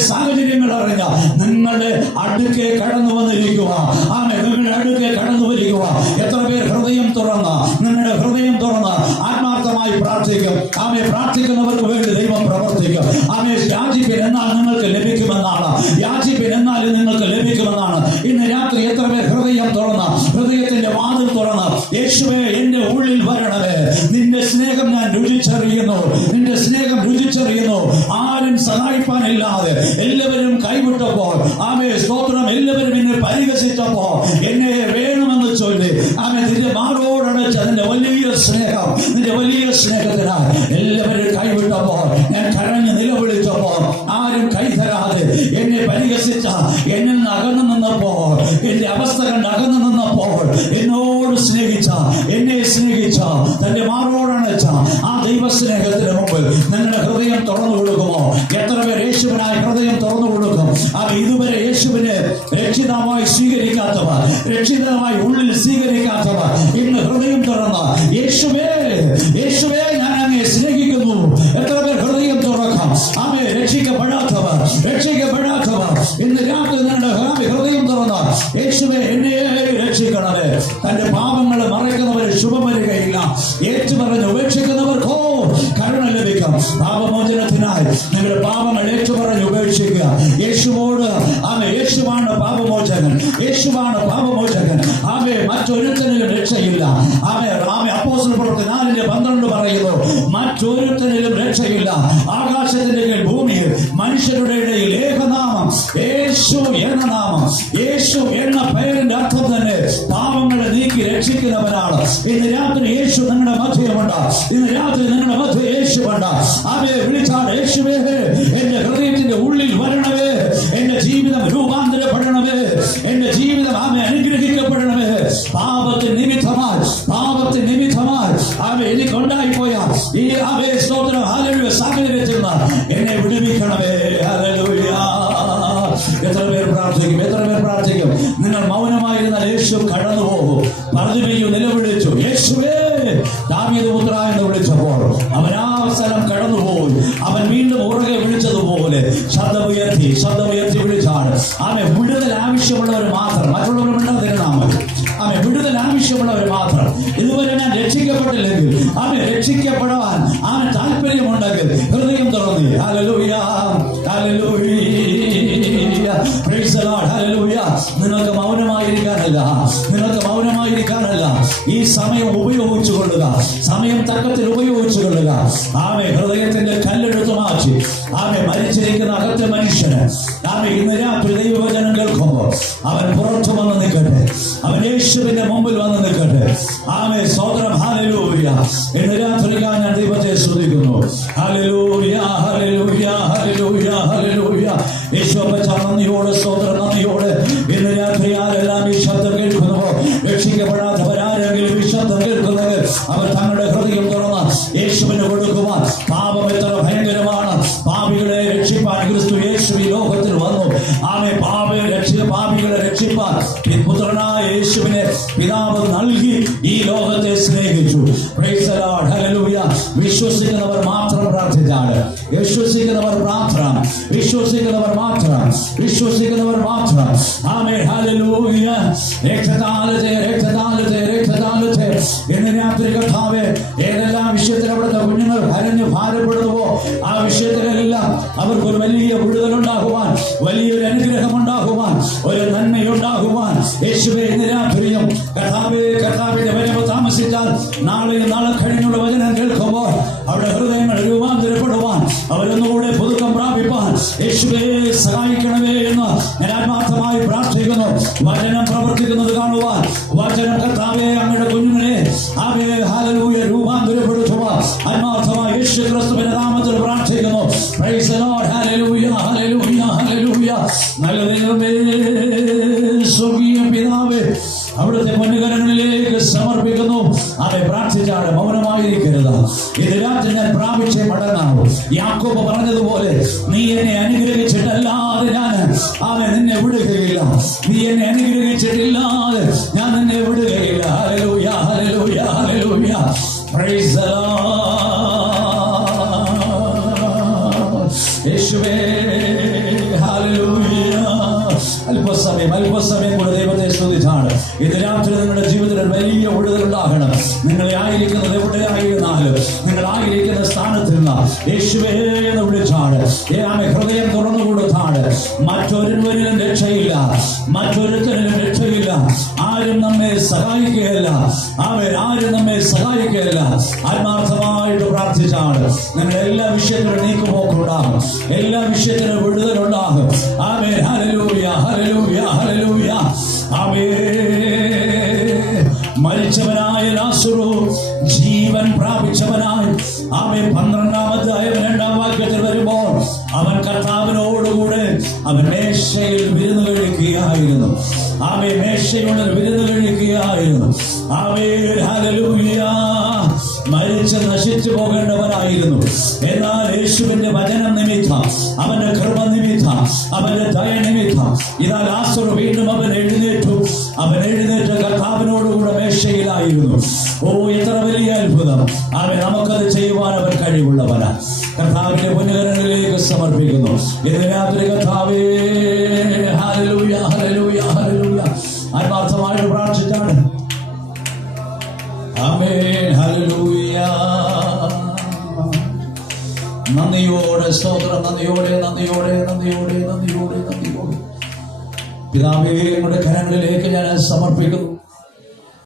സാഹചര്യങ്ങൾ അറിഞ്ഞ നിങ്ങളുടെ അടുക്കെ കടന്നു വന്നിരിക്കുക. ആമേ. നിങ്ങളുടെ അടുക്കെ കടന്നു വരിക. എത്ര പേർ ഹൃദയം തുറന്ന്, നിങ്ങളുടെ ഹൃദയം തുറന്ന് ആത്മാർത്ഥമായി പ്രാർത്ഥിക്കും? ആമേ. പ്രാർത്ഥിക്കുന്നവർക്ക് വേണ്ടി ദൈവം പ്രവർത്തിക്കും. ആമേ. യാചിപ്പിൻ എന്നാൽ നിങ്ങൾക്ക് ലഭിക്കുമെന്നാണ്, യാചിപ്പിൻ എന്നാൽ നിങ്ങൾക്ക് ലഭിക്കുമെന്നാണ്. ഇന്ന് രാത്രി എത്ര പേർ ഹൃദയം തുറന്ന്, ഹൃദയത്തിന്റെ വാതിൽ തുറന്ന് യേശുവേ എന്റെ ഉള്ളിൽ വരണമേ, നിന്റെ സ്നേഹം ഞാൻ രുചിച്ചറിയുന്നു, നിന്റെ സ്നേഹം രുചിച്ചറിയുന്നു. ആരും സഹായിപ്പാനില്ലാതെ എല്ലാവരും കൈവിട്ടപ്പോൾ, ആമേ, സ്തോത്രം, എല്ലാവരും എന്നെ പരിഹസിച്ചപ്പോൾ എന്നെ വേണമെന്ന് ചൊല്ലി, ആമേ, നിന്റെ മാറോടടച്ച് അതിന്റെ വലിയ സ്നേഹം, നിന്റെ വലിയ സ്നേഹത്തിനാൽ എല്ലാവരും കൈവിട്ടപ്പോൾ, ഞാൻ കരഞ്ഞ് നിലവിളിച്ചപ്പോൾ ആരും കൈതരാതെ എന്നെ പരിഹസിച്ച, എന്നിൽ നിന്ന് അകന്നു നിന്നപ്പോൾ, എന്റെ അവസ്ഥ കണ്ട് അകന്നു നിന്നപ്പോൾ എന്നോട് സ്നേഹിച്ച, എന്നെ സ്നേഹിച്ച, തന്റെ മാറോടണച്ച ആ ദൈവസ്നേഹത്തിന് മുമ്പിൽ നിങ്ങളുടെ ഹൃദയം തുറന്നു കൊടുക്കുമോ? എത്ര പേർ യേശുവിനായി ഹൃദയം തുറന്നു കൊടുക്കും? അത് ഇതുവരെ യേശുവിനെ രക്ഷിതാവായി സ്വീകരിക്കാത്തവർ, രക്ഷിതാവായി ഉള്ളിൽ സ്വീകരിക്കാത്തവർ ഇന്ന് ഹൃദയം തുറന്ന യേശുവേ, യേശുവേ ഞാൻ അങ്ങയെ സ്നേഹിക്കുന്നു. എത്ര പേർ ഹൃദയം തുറക്കാം? ആമേ. രക്ഷിക്കപ്പെടാത്തവർ, രക്ഷിക്കപ്പെടാത്തവർ ഇന്ന് രാത്രി നിങ്ങളുടെ ഹൃദയം തുറന്ന യേശുവേ എന്നെ രക്ഷിക്കണമേ. തന്റെ പാപങ്ങൾ മറയ്ക്കുന്നവർ ശുഭം വരികയില്ല. ഏറ്റുപറഞ്ഞ് ഉപേക്ഷിക്കുന്നവർക്കോ കരുണ ലഭിക്കും. പാപമോചനത്തിനായി നിങ്ങളുടെ പാപങ്ങൾ ഏറ്റുപറഞ്ഞ് ഉപേക്ഷിക്കുക. യേശുവോട്, ആമേ, യേശുവാണ് പാപമോചകൻ, യേശുവാണ് പാപമോചകൻ. മറ്റൊരുത്തനിലും രക്ഷയില്ല. അപ്പോസ്തല പ്രവൃത്തി 4:12 പറയുന്നു, മറ്റൊരുത്തനിലും രക്ഷയില്ല. ആകാശത്തിന്റെ കീഴിൽ ഭൂമിയിൽ മനുഷ്യരുടെ ഇടയിൽ ഏകനാമം യേശു എന്ന നാമം. യേശു എന്ന പേരിന്റെ അർത്ഥം തന്നെ പാപങ്ങളെ നീക്കി രക്ഷിക്കുന്നവനാണ്. ഇന്ന് രാത്രി യേശു നിങ്ങളുടെ മധ്യമുണ്ട്. ഇന്ന് രാത്രി നിങ്ങളുടെ മധ്യ യേശുവുണ്ട്. അവയെ വിളിച്ചാൽ യേശുവേ എന്റെ ഹൃദയത്തിന്റെ ഉള്ളിൽ വരണമേ, എന്റെ ജീവിതം രൂപാന്തരപ്പെടണമേ, എന്റെ ജീവിതം അനുഗ്രഹിക്കപ്പെടണമേ. പാപത്തിന് നിമിത്തമായി എനിക്കുണ്ടായിപ്പോയ ഈ സ്തോത്രം ഹല്ലേലൂയ സാഹചര്യത്തിൽ എന്നെ വിടുവിക്കണമേ. ഹല്ലേലൂയ. എത്ര പേർ പ്രാർത്ഥിക്കും? നിങ്ങൾ മൗനമായിരുന്നാൽ യേശു കടന്നു പോകും. പറഞ്ഞുകയോ നിലവിളിച്ചു, യേശുവേ ദാവീദ് പുത്രാ എന്ന് വിളിച്ചപ്പോൾ അവൻ ആ സ്ഥലം കടന്നുപോയി. അവൻ വീണ്ടും ഉറകെ വിളിച്ചതുപോലെ ശബ്ദമുയർത്തി വിളിച്ചാണ്. അവൻ വിടുതൽ ആവശ്യമുള്ളവർ മാത്രം, മറ്റുള്ളവർ മിണ്ടാതിരുന്നാൽ മതി. അവൻ വിടുതൽ ആവശ്യമുള്ളവർ മാത്രം. ഇതുവരെ ഞാൻ രക്ഷിക്കപ്പെട്ടില്ലെങ്കിൽ അവൻ രക്ഷിക്കപ്പെടാൻ അവന് താല്പര്യമുണ്ടെങ്കിൽ ഹൃദയം തുറന്ന് ഹല്ലേലൂയ, ഹല്ലേലൂയ, പ്രൈസ് ദി ലോർഡ്, ഹല്ലേലൂയ. നിങ്ങൾക്ക് മൗനമായിരിക്കാനല്ല, ഈ സമയം ഉപയോഗിച്ചു കൊള്ളുക, സമയം തക്കത്തിൽ ഉപയോഗിച്ചു കൊള്ളുക. ഹൃദയത്തിന്റെ കല്ലെടുത്ത് മാറ്റി മരിച്ചിരിക്കുന്ന അകത്തെ മനുഷ്യന് ഇന്ന് രാത്രി ദൈവവചനം കേൾക്കുമ്പോൾ അവൻ പുറത്തു വന്ന് നിൽക്കട്ടെ, അവൻ യേശുവിന്റെ മുമ്പിൽ വന്ന് നിൽക്കട്ടെ. സ്തോത്രം, ഹല്ലേലൂയ. ഇന്ന് രാത്രി ഞാൻ ദൈവത്തെ സ്തുതിക്കുന്നു. ഹല്ലേലൂയ, ഹല്ലേലൂയ, ഹല്ലേലൂയ, ഹല്ലേലൂയ. യേശുവപ്പച്ച നന്ദിയോടെ, സ്തോത്രം, നന്ദിയോടെ. ഇന്ന് രാത്രി ആരെല്ലാം ഈ ശബ്ദം കേൾക്കുന്നുവോ, രക്ഷിക്കപ്പെടാത്തവരാരെങ്കിലും ഈ ശബ്ദം കേൾക്കുന്നത് അവർ തങ്ങളുടെ ഹൃദയം തുറന്ന് യേശുവിന് കൊടുക്കുവാൻ. പാപം എത്ര ഭയങ്കരമാണ്. പാപികളെ രക്ഷിപ്പാൻ ക്രിസ്തു യേശു ഈ ലോകത്തിൽ വന്നു. പാപികളെ രക്ഷിപ്പാൻ പുത്രനായ യേശുവിനെ പിതാവ് നൽകി ഈ ലോകത്തെ സ്നേഹിച്ചു. Praise the Lord, hallelujah. വിശ്വസിക്കുന്നവർ മാത്രം പ്രാർത്ഥിച്ചാണ്. വിശ്വസിക്കുന്നവർ മാത്രം. ആമേൻ, ഹല്ലേലൂയ. രക്തത്താലത്തെ ഇന്ന് രാത്രി കർത്താവേ, ഏതെല്ലാം വിഷയത്തിൽ അവിടുത്തെ കുഞ്ഞുങ്ങൾ കരഞ്ഞു ഭാരപ്പെടുന്നുവോ ആ വിഷയത്തിലെല്ലാം അവർക്കൊരു വലിയ വിടുതലുണ്ടാകുവാൻ, വലിയൊരു അനുഗ്രഹം ഉണ്ടാകുവാൻ, ഒരു നന്മയുണ്ടാകുവാൻ യേശുവേ ഇന്ന് രാത്രിയും കർത്താവിന്റെ വരവ് താമസിച്ചാൽ നാളെ കഴിഞ്ഞുള്ള വചനം കേൾക്കുമ്പോൾ അവരുടെ ഹൃദയങ്ങൾ രൂപാന്തരപ്പെടുവാൻ, അവരൊന്നുകൂടെ പുതുക്കം പ്രാപിപ്പാൻ യേശുവേ സഹായിക്കണമേ എന്ന് ഞാൻ ആത്മാർത്ഥമായി പ്രാർത്ഥിക്കുന്നു. വചനം പ്രവർത്തിക്കുന്നത് കാണുവാൻ, വചനം കർത്താവേ അങ്ങയുടെ കുഞ്ഞുങ്ങളെ ഹല്ലേലൂയ രൂപാന്തരപ്പെടുത്തുവാൻ ആത്മാർത്ഥമായി യേശു ക്രിസ്തുവിന്റെ നാമത്തിൽ പ്രാർത്ഥിക്കുന്നു. പ്രൈസ് ദി ലോർഡ്, ഹല്ലേലൂയ, ഹല്ലേലൂയ, ഹല്ലേലൂയ. നല്ല ദൈവമേ, സ്വർഗീയ പിതാവേ, അവിടുത്തെ മുൻകരങ്ങളിലേക്ക് സമർപ്പിക്കുന്നു. പ്രാർത്ഥിച്ചാണ്, മൗനമായിരിക്കരുത്. ഇത് രാത്രി ഞാൻ പ്രാപിച്ചേ മടങ്ങാവൂ. യാക്കോബ് പറഞ്ഞതുപോലെ നീ എന്നെ അനുഗ്രഹിച്ചിട്ടല്ലാതെ ഞാൻ നിന്നെ വിടുകയില്ല. നീ എന്നെ അനുഗ്രഹിച്ചിട്ടില്ലാതെ ഞാൻ നിന്നെ വിടുകയില്ല. ഹല്ലേലൂയ, ഹല്ലേലൂയ, ഹല്ലേലൂയ. Praise the Lord. യേശുവേ, ഹല്ലേലൂയ. അല്പസമയം കൂടെ ദൈവത്തെ സ്തുതിച്ചാണ്. ഇത് രാത്രി നിങ്ങളുടെ ജീവിതത്തിൽ വലിയ വിടുതലുണ്ടാകണം. നിങ്ങളായിരിക്കുന്നത് എവിടെയായിരുന്നാലും, നിങ്ങളായിരിക്കുന്ന സ്ഥാനത്ത് നിന്ന് യേശുവേ എന്ന് വിളിച്ചാണ്, ഹൃദയം തുറന്നു കൊടുത്താണ്. മറ്റൊരുവരിലും രക്ഷയില്ല, മറ്റൊരുത്തരിലും രക്ഷയില്ല. ആരും നമ്മെ സഹായിക്കുകയല്ല. ആത്മാർത്ഥമായിട്ട് പ്രാർത്ഥിച്ചാണ്. നിങ്ങളുടെ എല്ലാ വിഷയത്തിലും നീക്കുപോക്കുണ്ടാകും, എല്ലാ വിഷയത്തിലും വിടുതലുണ്ടാകും. ആമേൻ, ഹല്ലേലൂയ, ഹല്ലേലൂയ, ഹല്ലേലൂയ. മരിച്ചവനായ ലാസറു ജീവൻ പ്രാപിച്ചവനായി 12-ാം അധ്യായം 2-ാം വാക്യത്തിൽ വരുമ്പോൾ അവൻ കർത്താവിനോടുകൂടെ അവൻ മേശയിൽ വിരുന്ന് കഴിക്കുകയായിരുന്നു. മേശയുടെ വിരുന്ന് കഴിക്കുകയായിരുന്നു. ഹല്ലേലൂയ. മരിച്ച് നശിച്ചു പോകേണ്ടവനായിരുന്നു. എന്നാൽ യേശുവിന്റെ വചനം നിമിത്തം, അവന്റെ കൃപ നിമിത്തം, അവന്റെ ദയ നിമിത്തം ഇതാ ലാസറു വീണ്ടും അവൻ എഴുന്നേറ്റ് കർത്താവിനോടുകൂടെ മേശയിലായിരുന്നു. എത്ര വലിയ അത്ഭുതം! നമുക്കത് ചെയ്യുവാൻ അവൻ കഴിവുള്ളവനാണ്. കർത്താവിന്റെ മുൻകരങ്ങളിലേക്ക് സമർപ്പിക്കുന്നു. ഇന്ന് രാത്രി കർത്താവേ, ഹല്ലേലൂയ, ഹല്ലേലൂയ, ഹല്ലേലൂയ. ആത്മാർത്ഥമായിട്ട് പ്രാർത്ഥിച്ചാണ്. ആമേൻ, ഹല്ലേലൂയ. നന്ദിയോടെ സ്തോത്രം, നന്ദിയോടെ, നന്ദിയോടെ, നന്ദിയോടെ, നന്ദിയോടെ, നന്ദിയോടെ. പിതാവേ, നമ്മുടെ കരങ്ങളിലേക്ക് ഞാൻ സമർപ്പിക്കുന്നു.